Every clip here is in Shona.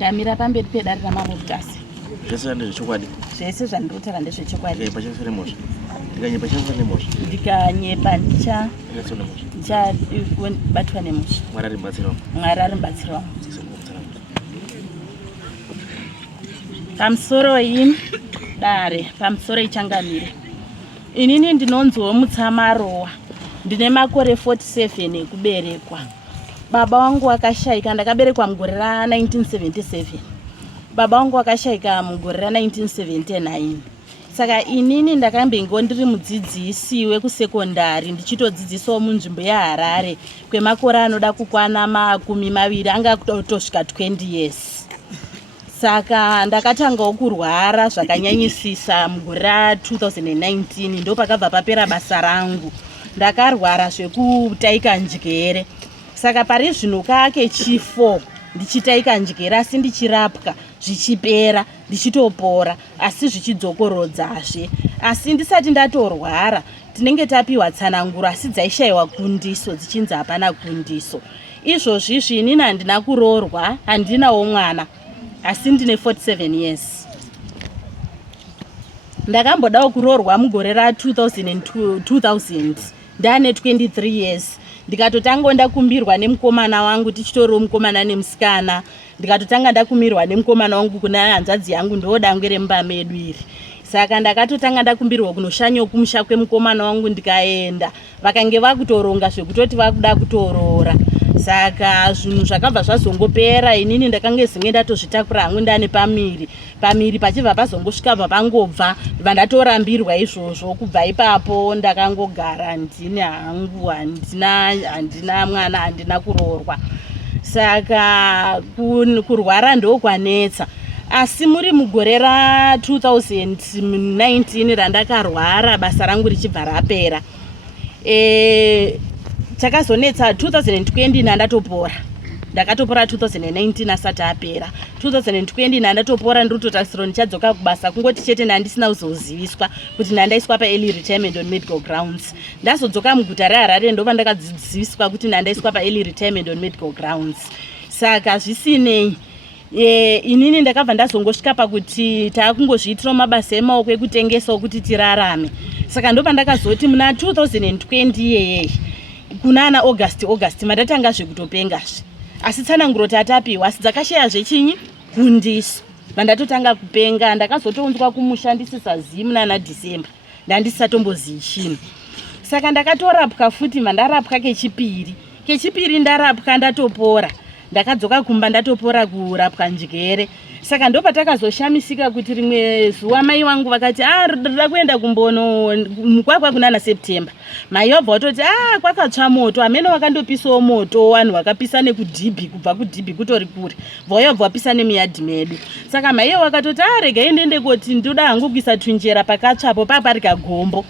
ndamira pamberi pedare ramabobutasi zvese ndezvechokwadi zvese zvandirikutaura ndezvechokwadi ndikanyepachafere mhosva ndikanyepa chafere mhosva ndikanyepa ndichabatwa nemhosva mwari arimbatsirawo pamusoro dare pamusoro ichangamire inini ndinonziwo Mutsamarowa ndine makore 47 ekuberekwa. Baba wangu akashaika, ndakaberekwa mugore ra1977. Baba wangu akashaika mugore ra1979. Saka inini ndakambengo ndiri mudzidzisi wekusekondari ndichitodzidzisawo munzvimbo yaHarare kwemakore anoda kukwana 20 anga kutosvika 20 years. Saka ndakatangawo kurwara zvakanyanyisisa mugore ra2019 ndo pakabva papera basa rangu. Ndakarwara zvekutaika njere. Saka pari zvino kake chifo ndichitaika njere asi ndichirapwa zvichipera ndichitopora asi zvichidzokorodzazve. Asi ndisati ndatorwara tinenge tapiwa tsananguro asi dzaishayiwa kundiso dzichinzi hapana kundiso. Izvozvizvi inini handina kuroorwa, handinawo mwana asi ndine 47 years. Ndakambodawo kuroorwa mugore ra2000 ndane 23 years. Ndikatotanga ndakumbirwa nemukomana wangu tichitoriwo mukomana nemusikana. Ndikatotanga ndakumbirwa nemukomana wangu kuna hanzvadzi yangu ndodangu remumba medu iri. Saka ndakatotanga ndakumbirwa kunoshanyawo kumusha kwemukomana wangu ndikaenda. Vakange vakutoronga zvekutoti vakuda kutoroora. Saka zvinhu zvakabva zvazongopera inini ndakange zinge ndatozvitakura hangu ndane pamiri pachibva pazongosvika pangobva vandatorambirwa izvozvo. Kubva ipapo ndakangogara ndine hangu handina mwana handina kuroorwa. Saka kurwara ndokwanetsa. Asi muri mugore ra2019 randakarwara basa rangu richibva rapera. Chakazonetsa 2020 nandatopora. Ndakatopora 2019 asati apera. 2020 nandatopora ndirutotarisiro ndichadzoka kubasa kungoti chete ndandisina kuzoziviswa kuti nandaiswa paearly retirement on medical grounds. Ndazodzoka muguta reHarare ndova ndakaziviswa kuti nandaiswa paearly retirement on medical grounds. Saka zvisinei inini ndakabva ndazongosvika pakuti taakungozviitira mabasa emaoko ekutengesawo kuti tirarame. Saka ndobva ndakazoti muna 2020 yeyeyi kuna August mandatanga zvekutopengazve. Asi tsananguro tatapiwa asi dzakashayazve chinyi kundiso. Vandatotanga kupenga ndakazotounzwa kumushandisisa zimu nana December ndandisatombozii chinhu. Saka ndakatorapwa futi mandarapwa kechipiri ndarapwa ndatopora. Ndakadzoka kumba ndatopora kurapwa njere. Saka ndopatakazoshamishika kuti rimwe zuva mai wangu vakati ndoda kuenda kumbono mukwakwa kunana September. Mai wabva watoti kwakatsva moto amene wakandopisawo moto vanhu vakapisa nekudhibhi kubva kudhibhi kutori kure. Vauya wabva wapisa nemiyadhi medu. Saka mai wakatoti regai ndiende kuti ndoda hangu kuisa tunjera pakatsvapo paparika gombo.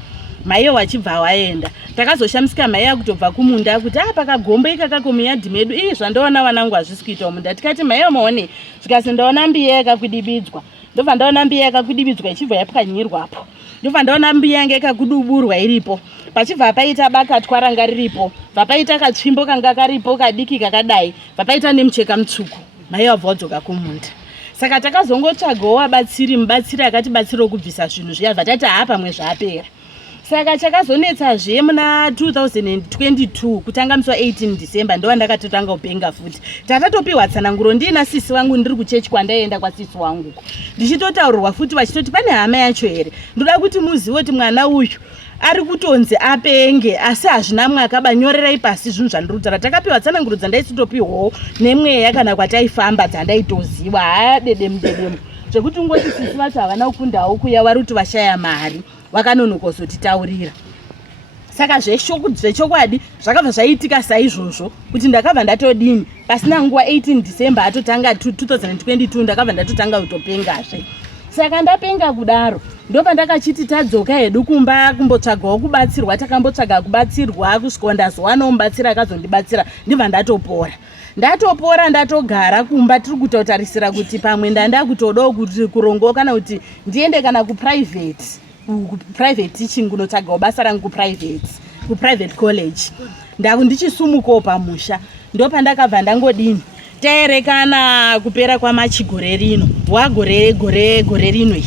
Mai wachibva waenda. Takazoshamisika mai akutobva kumunda kuti pakagombo ikakako miyadhi medu zvandaona vanangu hazvisi kuitawo munda. Tikati mai maone zvikasi ndaona mbiya yakakudibidzwa. Ndobva ndaona mbiya yakakudibidzwa ichibva yapwanyirwapo. Ndobva ndaona mbiya yange yakakuduburwa iripo. Pachibva paita bakatwa ranga riripo. Vapaita katsvimbo kanga karipo kadiki kakadai. Vapaita nemucheka mutsvuku. Mai wabva wadzoka kumunda. Saka takazongotsvagawo mubatsiri akatibatsirawo kubvisa zvinhu zviya vatati pamwe zvapera. Saka chakazonetsazve muna 2022 kutanga musi wa18 December ndo ndakatotanga kupenga futi. Tatatopiwa tsananguro ndina sisi wangu ndiri kuchechi kwandaenda kwasisi wangu. Ndichitotaurirwa futi vachitoti pane hama yacho here. Ndoda kuti muzive kuti mwana uyu ari kutonzi apenge asi hazvina mwaka nyorerai pasi zvinhu zvandiri. Takapiwa tsananguro dzandaisitopiwawo nemweya kana kwataifamba dzandaitoziva dedemu zvekuti ungoti sisi vacho havana kukundawo kuya vari kuti vashaya mari. Vakanonokozotitaurira. Saka zvechokwadi zvakabva zvaitika saizvozvo kuti ndakabva ndatodini pasina nguva 18 December atotanga 2022 ndakabva ndatotanga kutopengazve. Saka ndapenga kudaro ndopa ndakachiti tadzoka hedu kumba kumbotsvagawo kubatsirwa. Takambotsvaga kubatsirwa kusvika ndazowanawo mubatsira akazondibatsira ndibva ndatopora. Ndatogara kumba tiri kutotarisira kuti pamwe ndandakutodawo kuti kurongo kana kuti ndiende kana private teaching kunotsvagawo basa rangu private college. Ndichisumukawo pamusha. Ndopa ndakabva ndangodini taerekana kupera kwaMachi gore rino gore rino iri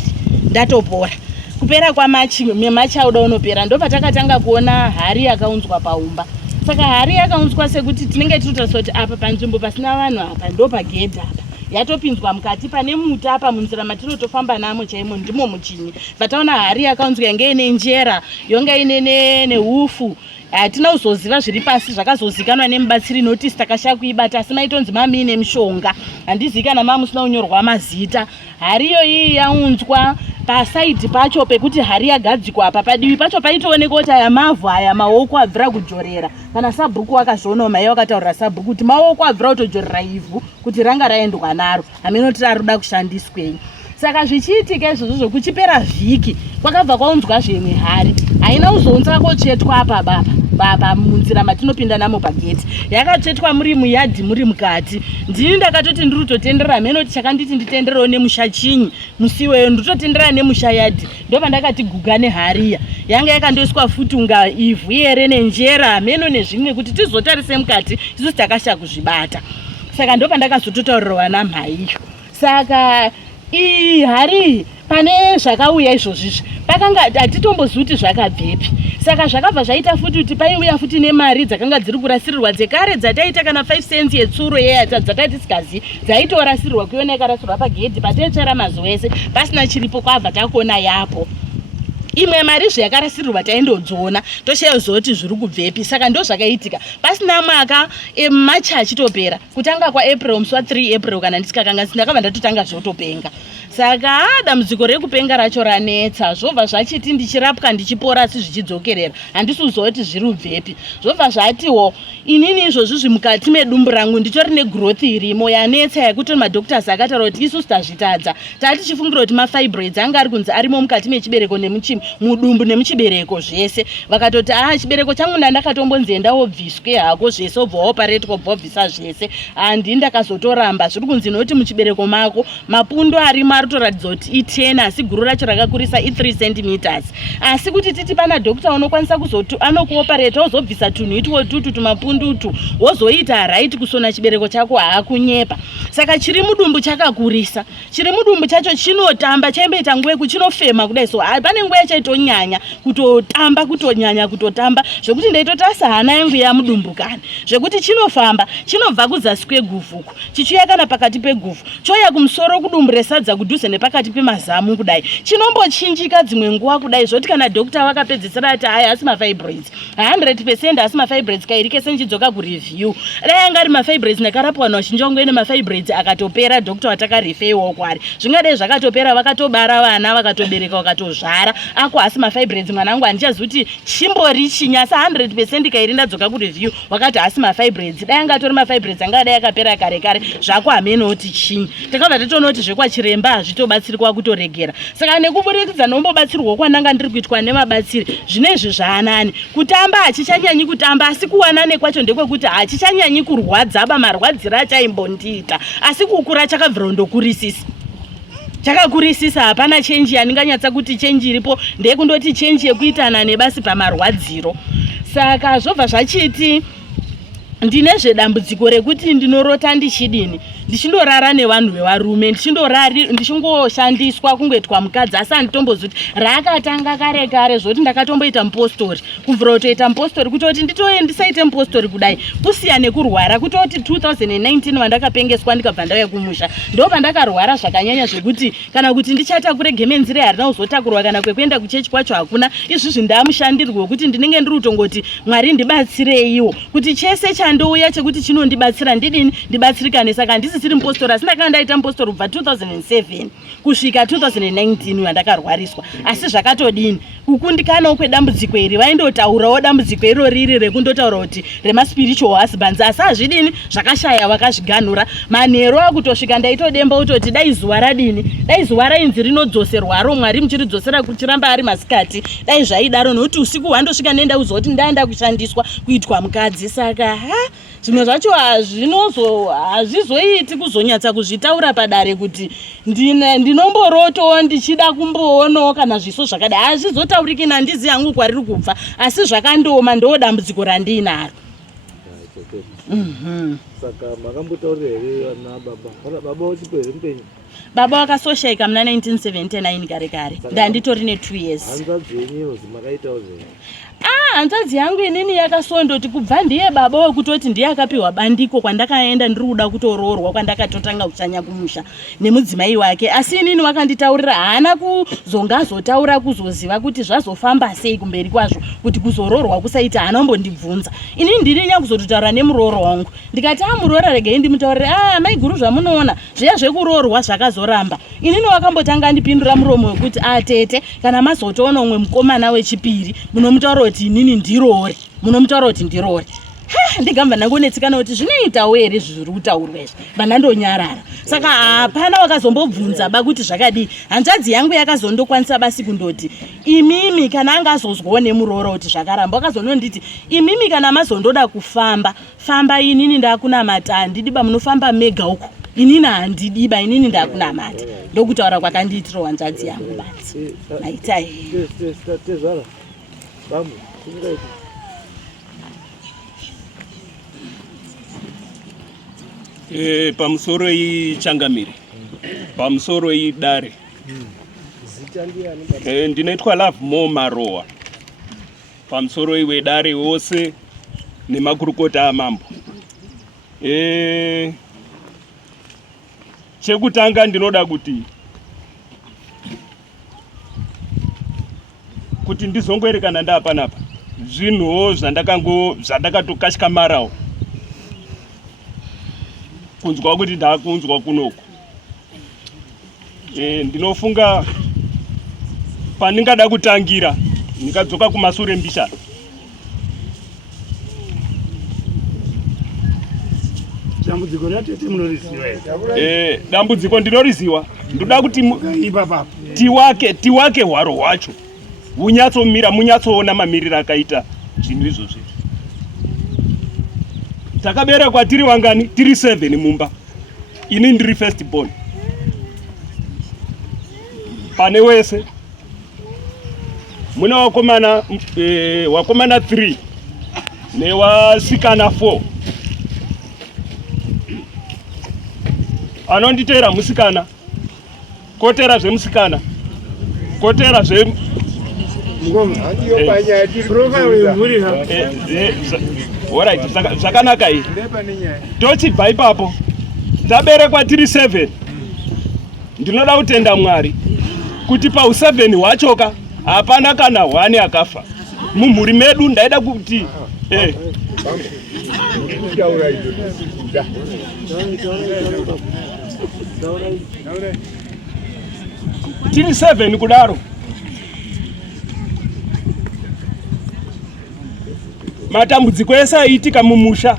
ndatopora kupera kwaMachi auda unopera ndo patakatanga kuona hari yakaunzwa paumba. Saka hari yakaunzwa sekuti tinenge tinotariswa kuti apa panzvimbo pasina vanhu apa ndo pagedhi apa yatopinzwa mukati pane muti apa munzira matinotofamba namo chaimo ndimo muchini. Vataona hari yakaunzwa yange ine njera yonga ine neufu hatina kuzoziva zviri pasi zvakazozikanwa nemubatsiri notisi takashaya kuibata asi maitonzi mami ine mishonga handizivi kana mama musina kunyorwa mazita. Hariyo iyi yaunzwa pasaidi pacho pekuti hari yagadzikwa apa padivi pacho paitooneka kuti aya mavhu aya maoko abvira kujorera kana sabhuku wakazvionoma iye wakataurira sabhuku kuti maoko abvira kutojorera ivhu kuti ranga raendwa naro haminoti raruda kushandiswei. Saka zvichiitika izvozvo zvokuchipera vhiki kwakabva kwaunzwa zvimwe hari haina kuzounza kotsvetwa apa baba munzira matinopinda namo pageti yakatsvetwa muri muyadhi muri mukati. Ndini ndakatoti ndiri kutotenderera mhenoti chakanditi nditenderawo nemusha chinyi musi iweyo nditotenderera nemusha yadhi ndopandakati guga nehariya yanga yakandoiswa futi unga ivhu iyere nenjera mheno nezvimwe kuti tizotarise mukati isusu takashaya kuzvibata. Saka ndopandakazototauriwa namhaiyo. Saka hari pane zvakauya izvozvizvi pakanga hatitombozivi kuti zvakabvepi. Saka zvakabva zvaita futi kuti paiuya futi nemari dzakanga dziri kurasirirwa dzekare dzataita kana 5 cents yetsuro dzatanga tisikazivi dzaitorasirirwa kuiona ikarasirwa pagedhi patetsvera mazuva ese pasina chiripo kwabva takuona yapo. Imwe mari zvayakarasirirwa taindodziona toshaya zoti zviri kubvepi. Saka ndo zvakaitika pasina mwaka Machi achitopera kutanga kwaApril musi wa3 April kana ndisikakanga ndakabva ndatotanga zvotopenga. Saka dambudziko rekupenga racho ranetsa zvobva zvachiti ndichirapwa ndichipora asi zvichidzokerera handisuziva kuti zviri kubvepi. Zvobva zvatiwo inini izvozvizvi mukati medumbu rangu nditori negrowth irimo yanetsa yekuti madhoktasi akataura kuti isusu tazvitadza tichifungira kuti mafibroids anga ari kunzi arimo mukati mechibereko mudumbu nemuchibereko zvese. Vakatoti chibereko changu ndandakatombonzenda wobviswe hako zvese obva waoparetwa obva wabvisa zvese handi ndakazotoramba zviri kunzi noti muchibereko mako mapundo arimo aritoratidza kuti i10 asi guru racho rakakurisa i3 centimeters. Asi kuti titi pana dokta unokwanisa kuzoti anokuopareta wozobvisa tunhu itwo tutu tumapundutu wozoita right kusona chibereko chako haakunyepa. Saka chiri mudumbu chakakurisa chiri mudumbu chacho chinotamba chaimboita nguva yekuchinofema kudai so pane nguva yachaitonyanya kutotamba kutonyanya kutotamba zvekuti ndaitoti asa hana yangu yamudumbu kani zvekuti chinofamba chinobva kuzasi kweguvhuku chichiuya kana pakati peguvhu choya kumusoro kudumbu resadza kudhuze nepakati pemazamu kudai chinombochinjika dzimwe nguva kudai zvoti kana dokta wakapedzisira ati haya asi mafibroids 100% asi mafibroids kairi kese nchidzoka kureview dai anga ari mafibroids ndakarapwa navachinjongwe nemafibroids akatopera dokta watakarifeiwo kwari zvingadai zvakatopera vakatobara vana vakatobereka vakatozvara ako asi mafibroids mwanangu handichazivi kuti chimbori chinya asi 100% kairi ndadzoka kureview wakati asi mafibroids dai anga atori mafibroids anga dai akapera kare kare zvako hamenoti chinyi takabva tatoona kuti zvekwachiremba hazvitobatsirwa kutoregera. Saka nekuburikidza nombobatsirwa kwananga ndiri kuitwa nemabatsiri zvinezvi zvaanani kutamba hachichanyanyi kutamba asi kuwanane kwacho ndekwekuti hachichanyanyi kurwadzaba marwadziro achaimbondiita asi kukura chakabvira ndokurisisa chakakurisisa hapana chenji yaninganyatsa kuti chenji iripo ndeyekundoti chenji yekuitana nebasi pamarwadziro. Saka zvobva zvachiti ndine zvedambudziko rekuti ndinorota ndichidini ndichindorara nevanhu vevarume ndichingoshandiswa kungoitwa mukadzi asi handitombozivi kuti rakatanga kare kare zvoti ndakatomboita mupostori kubvira kutoita mupostori kutoti ndisaite mupostori kudai kusiya nekurwara kutoti 2019 vandakapengeswa ndikabva ndauya kumusha ndo pandakarwara zvakanyanya zvekuti kana kuti ndichatakure gemenzire harina kuzotakurwa kana kwekuenda kuchechi kwacho hakuna izvizvi ndamushandirwo wekuti ndinenge ndiri kutongoti Mwari ndibatsireiwo kuti chese chandouya chekuti chinondibatsira ndidini ndibatsirikane. Saka ndisisiri mupostori asi ndakanga ndaita mupostori kubva 2007 kusvika 2019 wandakarwariswa asi zvakatodini kukundikanawo kwedambudziko iri vaindotaurawo dambudziko iro riri rekundotaura kuti remaspiritual husbands asi hazvidini zvakashaya vakazviganhura manheru akutosvika ndaitodemba kutoti dai zuva radini dai zuva rainzi rinodzoserwaro Mwari muchiridzosera kuchiramba ari masikati dai zvaidaro nokuti usiku hwandosvika nenda kuziva kuti ndaenda kushandiswa kuitwa mukadzi. Saka zvimwe zvacho hazvizoiti kuzonyatsa kuzvitaura padare kuti ndinomborotowo ndichida kumboonawo kana zviso zvakadai hazvizotauriki nandizi yangu kwariri kubva asi zvakandoma ndo dambudziko randinaro. saka makambotaurira na baba uchipere mpenyu baba wakasoshaika muna 1979 kare ndanditori ne 2 years. hanzvadzi yenyu makaitawo zvei? Hanzvadzi yangu inini yakasondoti kubva ndiye baba wekutoti ndiye akapiwa bandiko kwandakaenda ndiri kuda kutoroorwa kwandakatotanga kuchanya kumusha nemudzimai wake, asi inini wakanditaurira haana kuzonga azotaura kuzoziva kuti zvazofamba sei kumberi kwazvo kuti kuzoroorwa kusaita, haana kumbondibvunza. Inini ndiri nyakuzototaura nemurooro wangu ndikati muroora regai ndimutaurire mai guru zvamunoona zviya zvekuroorwa zvakazoramba. Inini wakambotanga ndipindura muromo wekuti tete kana mazotoona umwe mukomana wechipiri munomutaura kuti inini ndirore, munomutaura kuti ndirore. Ndigamba nangonetsikana kuti zvinoitawo ere zviri kutaurwa izvi, vandandonyarara. Saka hapana wakazombobvunza kuti zvakadii. Hanzvadzi yangu yakazondokwanisa basi kundoti imimi kana anga azozwawo nemurooro kuti zvakaramba, wakazononditi imimi kana mazondoda kufamba famba, inini ndakunamata handidiba munofamba mega uko, inini handidiba, inini ndakunamata. Ndokutaura kwakandiitira hanzvadzi yangu basi. Naitai tezvara bamu singaiti pamusoro ichangamire pamusoro idare ndinoitwa Love More Maroa pamusoro iwe dare wose nemakurukota amambo. Chekutanga ndinoda kuti ndizongoerekana ndapanapa zvinhuwo zvandakatokashika marawo kunzwa kuti ndakunzwa kunoku. Ndinofunga pandingada kutangira ndikadzoka kumasure mbishana. dambudziko ratete munoriziva ere? Dambudziko ndinoriziva, ndoda kuti tiwake hwaro hwacho hunyatsomira, munyatsoona mamiriro akaita zvinhu izvozvi. Takaberekwa tiri wangani? Tiri 7 mumba. Ini ndiri first born. Pane wese muna wakomana 3 newasikana 4. Anonditera musikana, kotera zvemusikana, kotera zve zvakanaka iyi. Tochibva ipapo taberekwa tiri 7. Ndinoda kutenda Mwari kuti pau7 hwachoka hapana kana 1 akafa mumhuri medu. Ndaida kuti tiri 7 kudaro. Matambudziko ese aiitika mumusha,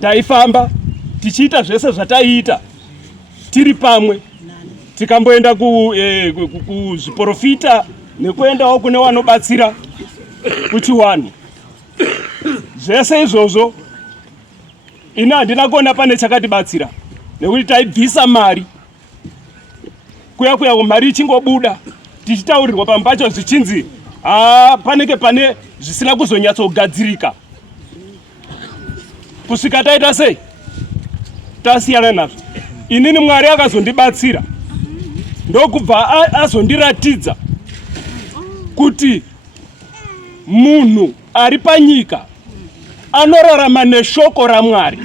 taifamba tichiita zvese zvataiita tiri pamwe, tikamboenda kuzviprofita nekuendawo kune wanobatsira kuchiwani. Zvese izvozvo ina handina kuona pane chakatibatsira, nekuti taibvisa mari kuya mari ichingobuda tichitaurirwa pambacho zvichinzi panenge pane zvisina kuzonyatsogadzirika. Kusvika taita sei? Tasiyana nazvo. Inini Mwari akazondibatsira ndokubva azondiratidza kuti munhu ari panyika anorarama neshoko raMwari.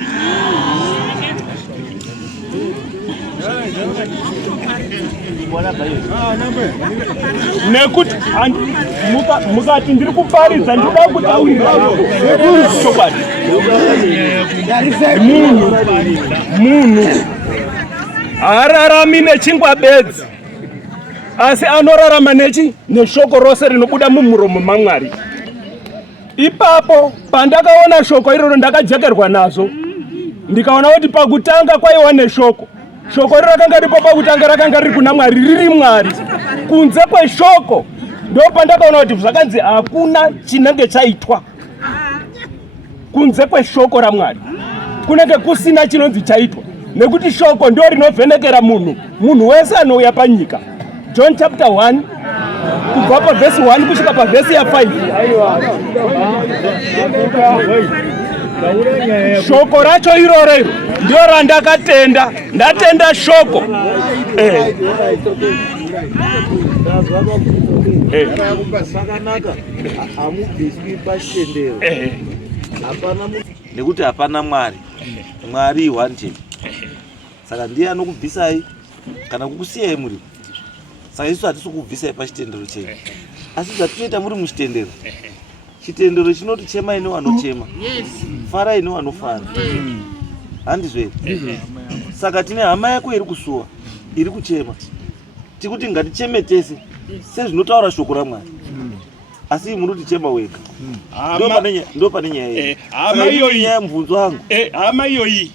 Nekuti mukati ndiri kuparidza ndoda kutaurira chokwadi. Munhu haararami nechingwa bedzi, asi anorarama neshoko rose rinobuda mumuromo maMwari. Ipapo pandakaona shoko iroro ndakajekerwa nazvo, ndikaona kuti pakutanga kwaiwa neshoko. Shoko riro rakanga ripo pakutanga, rakanga riri kuna Mwari, riri Mwari. Kunze kweshoko ndo pandakaona kuti zvakanzi hakuna chinenge chaitwa. Kunze kweshoko raMwari kunenge kusina chinonzi chaitwa, nekuti shoko ndo rinovhenekera munhu wese anouya panyika. John chapter 1 kubva pavhesi 1 kusvika pavhesi ya 5. shoko racho iroro iro ndio randakatenda, ndatenda shoko. Nekuti hapana Mwari, Mwari iwanje. Saka ndiye anokubvisai kana kukusiyai muri. Saka isu hatisi kubvisai pachitendero chenyu. Asi zvatinoita muri muchitendero. Chitendero chinoti chemai nevanochema, farai nevanofara. Handizvo here? Saka tine hama yako iri kusuwa, iri kuchema. Tikuti ngaticheme tese sezvinotaura shoko raMwari. Asi muri tichema wega. Ndo pane nyaya iyi. Hama iyoyi nyaya mubvunzo wangu. Hama iyoyi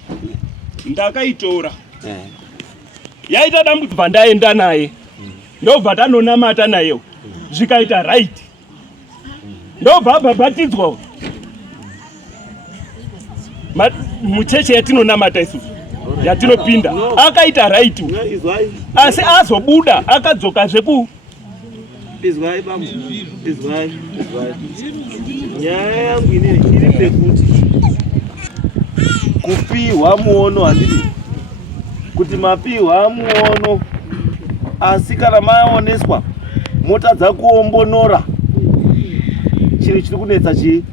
ndakaitora. Yaita dambudziko ndaenda naye. Ndobva tanonamata naye. Zvikaita right. Ndobva abhabhatidzwa. Mucheche yatinonamata isusu. Yatinopinda. Akaita right. Asi azobuda akadzoka zveku. Izwai bambo. Izwai. Nyaya yangu inini iri pekuti kupiwa muono handiti kuti mapiwa muono, asi kana maoneswa motadza kuombonora chiri chiri kunetsa chii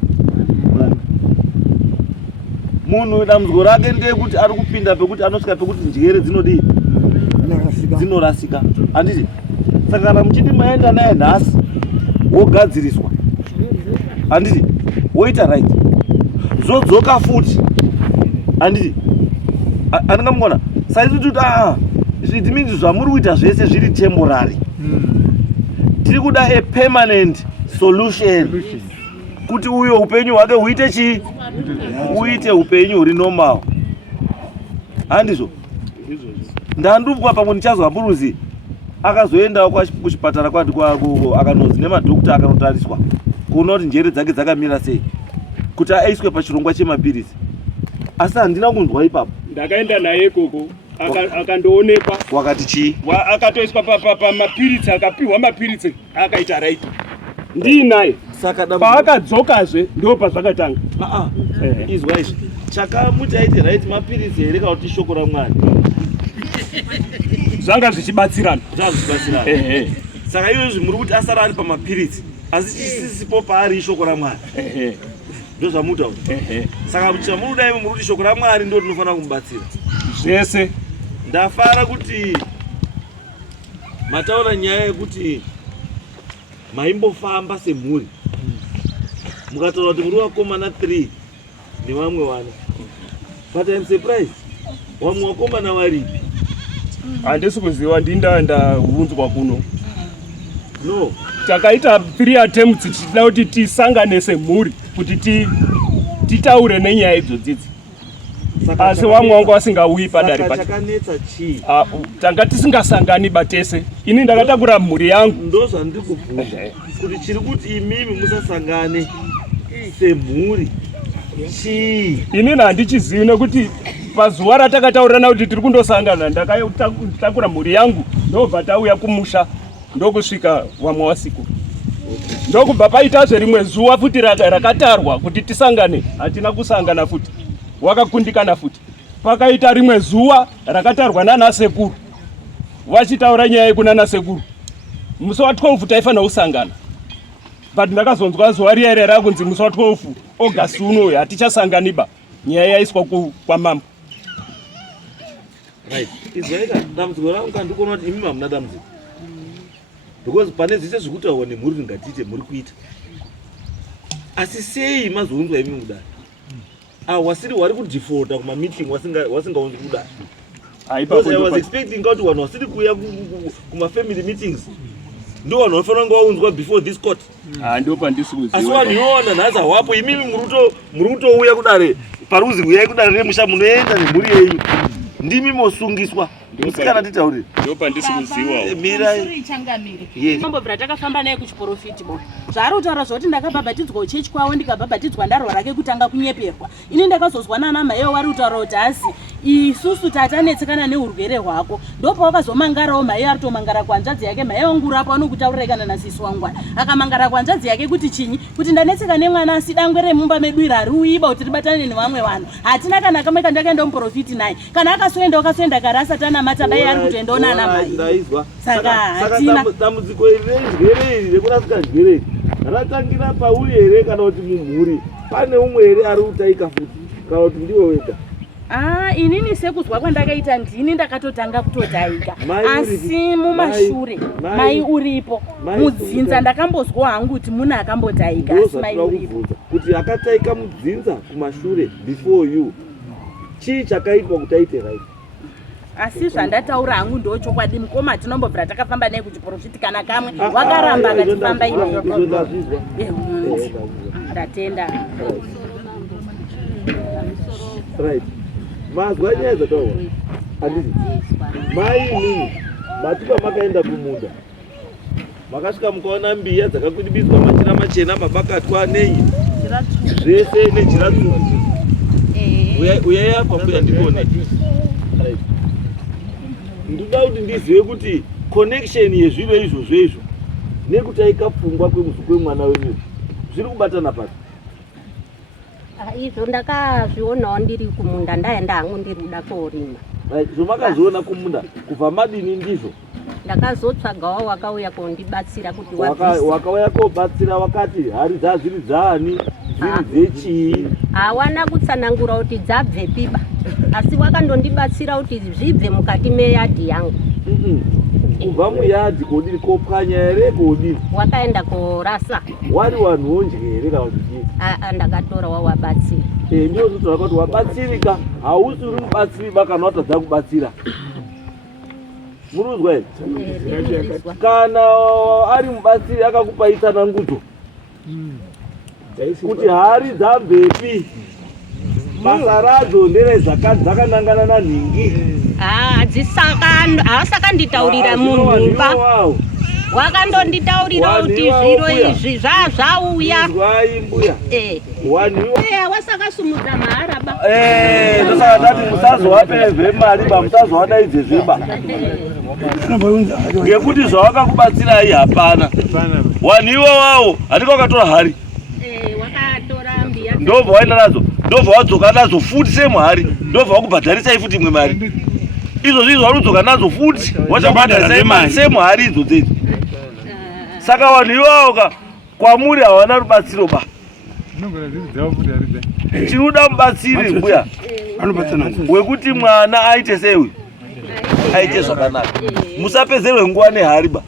munhu dambudziko rake ndeyekuti ari kupinda pekuti anosvika pekuti njere dzinodii dzinorasika handiti. Saka kana muchiti maenda naye nhasi wogadziriswa handiti woita right zvodzoka futi handiti andingamugona saizvi kuti it means zvamuri kuita zvese zviri temporary. Tiri kuda a permanent solution kuti uyo upenyu hwake huite chii, uite upenyu huri normal. Handizvo ndandupwa pamwe ndichazwa Buruzi akazoendawo kuchipatara kwati kwako akanonzi nemadhokota akanotariswa kuona kuti njere dzake dzakamira sei kuti aiswe pachirongwa chemapirisi. Asi handina kunzwa ipapo. Ndakaenda naye ikoko akandoonekwa. Wakati chii? Akatoiswa pamapirisi, akapiwa mapirisi akaita right. Ndinaye. Saka paakadzokazve ndo pazvakatanga. Izwa izvi chakamuti aite right mapirisi here kana kuti shoko raMwari. Zvanga zvichibatsirana. Saka izvozvi muri kuti asara ari pamapirisi asi chisisipo paari shoko raMwari. Ndo zvamutaura. Saka chamunoda imi muri kuti shoko raMwari ndo rinofanira kumubatsira zvese. Ndafara kuti mataura nyaya yekuti maimbofamba semhuri mukataura kuti muri vakomana 3 nevamwe vana, but I'm surprised vamwe vakomana varipi? Handisi kuziva, ndindaunzwa kuno. No, takaita 3 attempts tichida kuti tisangane semhuri kuti titaure nenyaya idzodzidzi. Asi vamwe vangu vasingauyi padare pacho. Chakanetsa chii? Tanga tisingasangani batese. Ini ndakatakura mhuri yangu. Ndo zvandiri kubvunza kuti chiri kuti imimi musasangane semhuri chii? Ini handichizivi nekuti pazuva ratakataurirana kuti tiri kundosangana ndakatakura mhuri yangu ndobva tauya kumusha ndokusvika vamwe wasiku. Ndokubva paitazve rimwe zuva futi rakatarwa kuti tisangane, hatina kusangana futi. Wakakundikana futi. Pakaita rimwe zuva rakatarwa nana sekuru. Vachitaura nyaya yekunana sekuru. Musi wa12 taifanira kusangana. But ndakazonzwa zuva riya rakunzi musi wa12 August uno hatichasanganiba. Nyaya yaiswa kwamambo. Right. Izwaika dambudziko rangu kandikuona kuti imi hamuna dambudziko. Because pane zvese zvekutaurwa nemhuri tingatiite muri kuita. Asi sei mazounzwa imi kudai? Wasiri wari kudefaulta kuma meeting wasingaunzi kudai. I was expecting kuti vanhu wasiri kuuya kuma family meetings ndo vanhu vanofanira kunge vaunzwa before this court. Ndo pandisi kuziva. Asi vanhu iona nhasi hawapo, imimi muri kutouya kudare paruzi kuyai kudare remusha munoenda nemhuri yenyu. Ndimi mosungiswa. Musikana titaurire. Ndo pandisi kuziva. Mirai. Yes. Mambobvira takafamba naye kuchiprofiti bo. Zvaari kutaura zvoti ndakabhabhatidzwa uchechi kwawo ndikabhabhatidzwa ndarwa rake kutanga kunyeperwa. Ini ndakazozwa nana mai wari kutaura kuti asi isusu tatanetsekana neurwere hwako ndopa wakazomangarawo mai aritomangara kwanzvadzi yake mai ongurapo anokutaurira kana nasisi wangwana akamangara kwanzvadzi yake kuti chinyi kuti ndanetseka nemwana asi dangwe remumba medu iri ariuiba kuti tibatane nevamwe vanhu hatina kana kamwe kandakaenda muprofiti naye kana akasoenda kare asati anamata bai ari kutoendaona ana mai saka hatina dambudziko iri renjere iri rekurasika njere iri ratangira pauri here kana kuti mumhuri pane umwe here ari kutaika futi kana kuti ndiwe wega? Inini sekuzwa kwandakaita ndini ndakatotanga kutotaika asi mumashure mai uripo mudzinza ndakambozwa hangu kuti muna akambotaika asi mai uripo kuti akataika mudzinza kumashure before you chii chakaitwa kuti aite right? asi zvandataura hangu ndochokwadi mukoma tinombobvira takafamba naye kuchiprofiti kana kamwe wakaramba akatifamba imeyo ndatenda right. Mazwa nyaya dzataura handiti mai inini matipa makaenda kumunda makasvika mukaona mbiya dzakakwidibiswa machira machena mabakatwa nei zvese nejira tsvuku uyai apa mbuya ndikuone ndinoda kuti ndizive kuti connection yezviro izvozvo izvo nekutaika pfungwa kwemwana wenyu zviri kubatana pasi. Izvo ndakazvionawo ndiri kumunda ndaenda hangu ndiri kuda korima. Zvomakazoona kumunda kubva madini ndizvo? Ndakazotsvagawo wakauya kondibatsira kuti wakauya kobatsira wakati hari dzazviri dzani dziri dzechii? Hawana kutsanangura kuti dzabvepiba asi wakandondibatsira kuti zvibve mukati meyadhi yangu. Kubva muyadhi kodini kopwanya here kodini? Wakaenda korasa. Wari wanhu onje here kana kuti? Ndakatora wawabatsira. Ndio zotora kuti wabatsirika hausi uri mubatsiriba kana watadza kubatsira. Muruzwa here? Kana ari mubatsiri akakupa itsanangudzo kuti hari dzabvepi basa radzo nderezvakanangana nanhingi. Haasakanditaurira munhumba wakandonditaurira kuti zviro izvi zvauya. Wasakasumudza maharaba. Ndosaka ndati musazovape mari musazoadaidze zveba ngekuti zvawakakubatsirai hapana. Waniwo wawo handiko wakatora hari ndobva waenda nadzo ndobva wadzoka nadzo futi semuhari ndobva wakubhadharisai futi imwe mari izvozvo izvo warudzoka nadzo futi wachabhadharisai mari semuhari idzo dzedzo. Saka vanhu ivavo kwamuri hawana rubatsiro ba. Chinoda mubatsiri mbuya wekuti mwana aite sei aite zvakanaka musapedzerwe nguva nehari ba.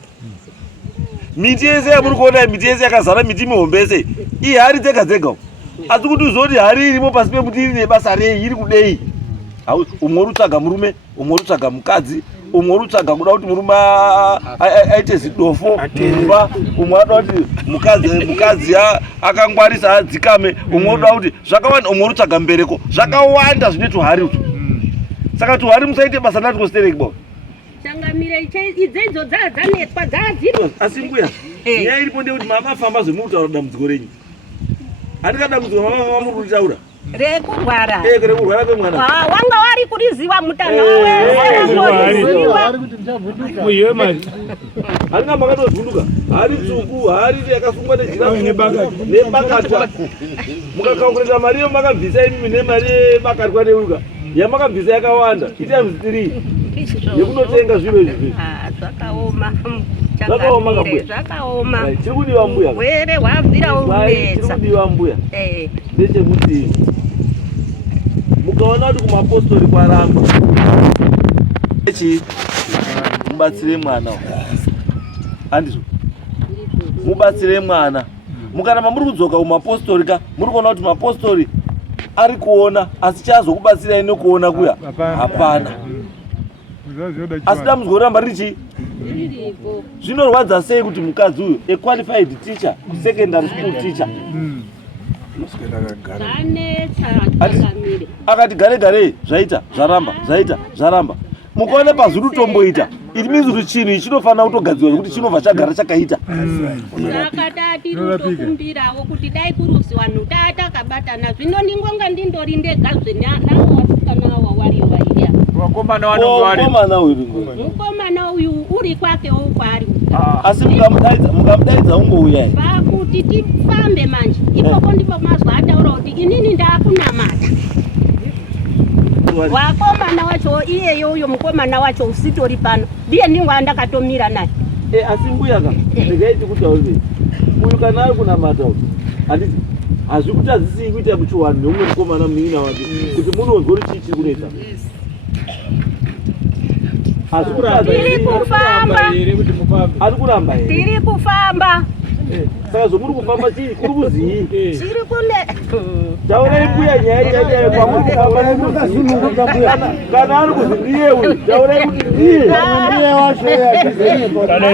Miti yese yamuri kuona miti yese yakazara miti mihombe yese ihari dzega dzega asi kuti uzoti hari irimo pasi pemuti iri nebasa rei iri kudei. Umwe urutsvaga murume umwe urutsvaga mukadzi umwe urutsvaga kuda kuti murume aite zidofo mumba umwe ada kuti mukadzi akangwarisa adzikame umwe uda kuti zvakawanda umwe urutsvaga mbereko zvakawanda zvine tuhari utwo. Saka tuhari musaite basa nati kostereki bo changamire idzedzo dzadzanetwa dzadziro. Asi mbuya nyaya iripo ndekuti mavafamba zvemurutaura dambudziko renyu handikadambudziko mavafamba muri kutaura rekurwara rekurwara kwemwana wanga wari kuriziva mutana wawezewangoriziva handinga makatozvunduka hari tsvuku hari yakasungwa nebakatwa mukakakureta mari iyo makabvisa imimi nemari yebakatwa neuka yamakabvisa yakawanda itimes 3 yekunotenga zviro izvi zvakaoma zvakaoma chiri kudiwa mbuya were wabvira urunetsa chiri kudiwa mbuya ndechekuti mukaona kuti kumapostori kwaramba echi mubatsire mwana handizvo mubatsire mwana mukaramba muri kudzoka kumapostori muri kuona kuti mapostori ari kuona asi chazokubatsirai nekuona kuya hapana. Asi dambudziko ramba richi zvinorwadza sei kuti mukadzi uyu a-qualified teacher secondary school teacher akati gare gare zvaita zvaramba mukaona pazviri kutomboita it means kuti chinhu ichi chinofanira kutogadzirwa kuti chinobva chagara chakaita. Saka tati tokumbirawo kuti dai kuruziwa nhutata kabatana zvino ndingonga ndindori ndegazve nawo wasikana awa wariwa Mukomana uyu. Mukomana uyu uri kwake kwari. Asi mukamudaidza ungouya. Pakuti tifambe manje. Ipopo ndipo mazwa ataura kuti inini ndakunamata. Wakomana wacho iyeyo uyo mukomana wacho usitori pano. Ndiye ningo andakatomira naye. Asi mbuya ka. Ndikaiti kuti auze. Uyu kana ari kunamata uyu. Handiti hazvi kuti hazisii kuita muchuhani neumwe mukomana munin'ina wake kuti munonzwa kuti chii chiri kunetsa. Tiri kufamba. Ari kuramba here. Tiri kufamba. Saka zvomuri kufamba chii kuri kuzii. Chiri kune. Taurai mbuya nyaya chaichayo kwamuri kufamba nekuzunguka mbuya. Kana ari kuzi ndiye uyu taurai kuti ndiye. Kana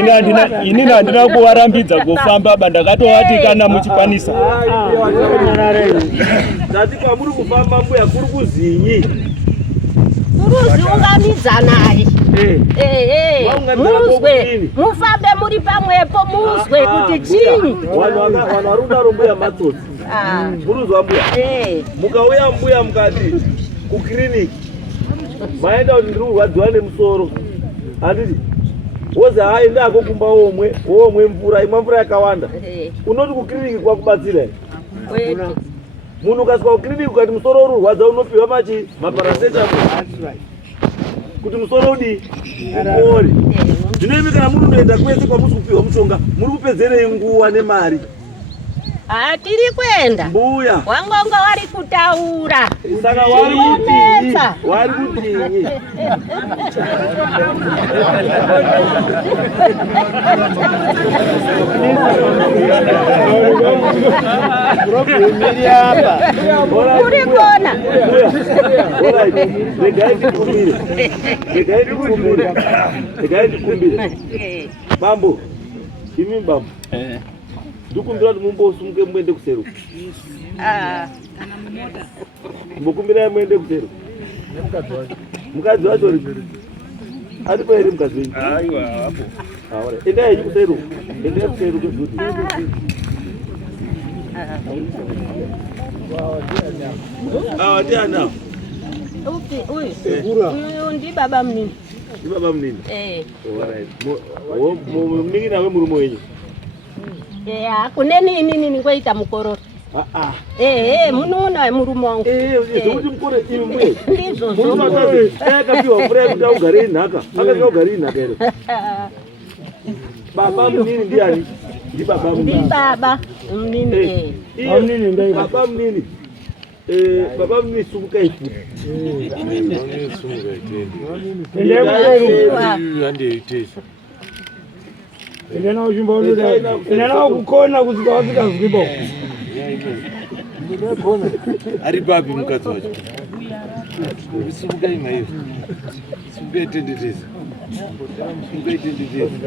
inini handina kuvarambidza kufamba bandakatovati kana muchikwanisa. Tati kwamuri kufamba mbuya kuri kuzinyi. Kuruziunganidza naye. Muzwe mufambe muri pamwepo muzwe kuti chini. Vanhu varudaro mbuya matsotsi. Muruzwa mbuya. Mukauya mbuya mukati kukiriniki maenda kuti ndiri kurwadziwa nemusoro. Handiti wozi hai ndako kumba womwe mvura imwa mvura yakawanda. Unoti kukiriniki kwakubatsira here. Munhu ukasvika kukiriniki ukati musoro uri kurwadza unopiwa maparacetamol kuti musoro udii upore. Zvinoime kana muri kunoenda kwese kwamusi kupiwa mushonga muri kupedzerei nguva nemari. Tiri kuenda. Mbuya Wangonga wari kutaura. saka wari kutinyi. Uri kona. Regai ndikumbire. Bambo, imi bambo. Ndikumbira kuti mumbosumuke muende kusero. Mbokumbirai muende kusero. Mukadzi wacho aripo here mukadzi wenyu? Endai kusero. Endai kusero kwezuti. Ndiana. Uyu ndi baba mnini. Ndi baba mnini? Mnini nawe murume wenyu? Kuneni inini ngoita mukororo. Munoona murume wangu. Zvekuti mukore imi mbuye. Ndizvo. Akapiwa mvura yekuti augare nhaka. Akati augare nhaka here. Baba mnini ndiani? Ndi baba mnini. Ndi baba mnini. Baba mnini. Baba mnini sumukai futi. Inena kukona kusika wasika zwibo. Ari babi mukadzi wacho. Sumukai maiyo. Sumukai tendetezi. Sumukai tendetezi.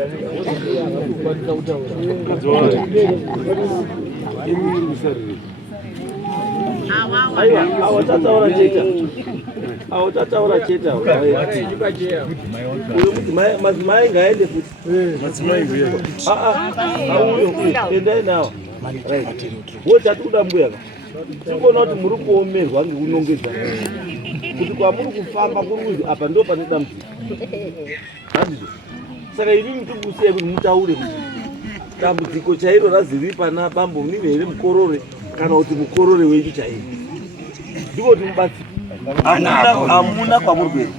Mukadzi wacho. Imi musariri. Awatataura cheta. Awatataura cheta. Madzimai ngaende futi. Madzimai nguya. Endai nawo. Wotati kuda mbuya. Tikuona kuti muri kuomerwa ngeunongedza. Kuti kwamuri kufamba kuri kuzi apa ndo pane dambudziko. Handizvo. Saka imi mutirikusiya kuti mutaure kuti dambudziko chairo raziri pana bambo mnini here mukorore kana kuti mukorore wenyu chairo. Ndiko kuti mubatsire. Hamuna kwamuri kuenda.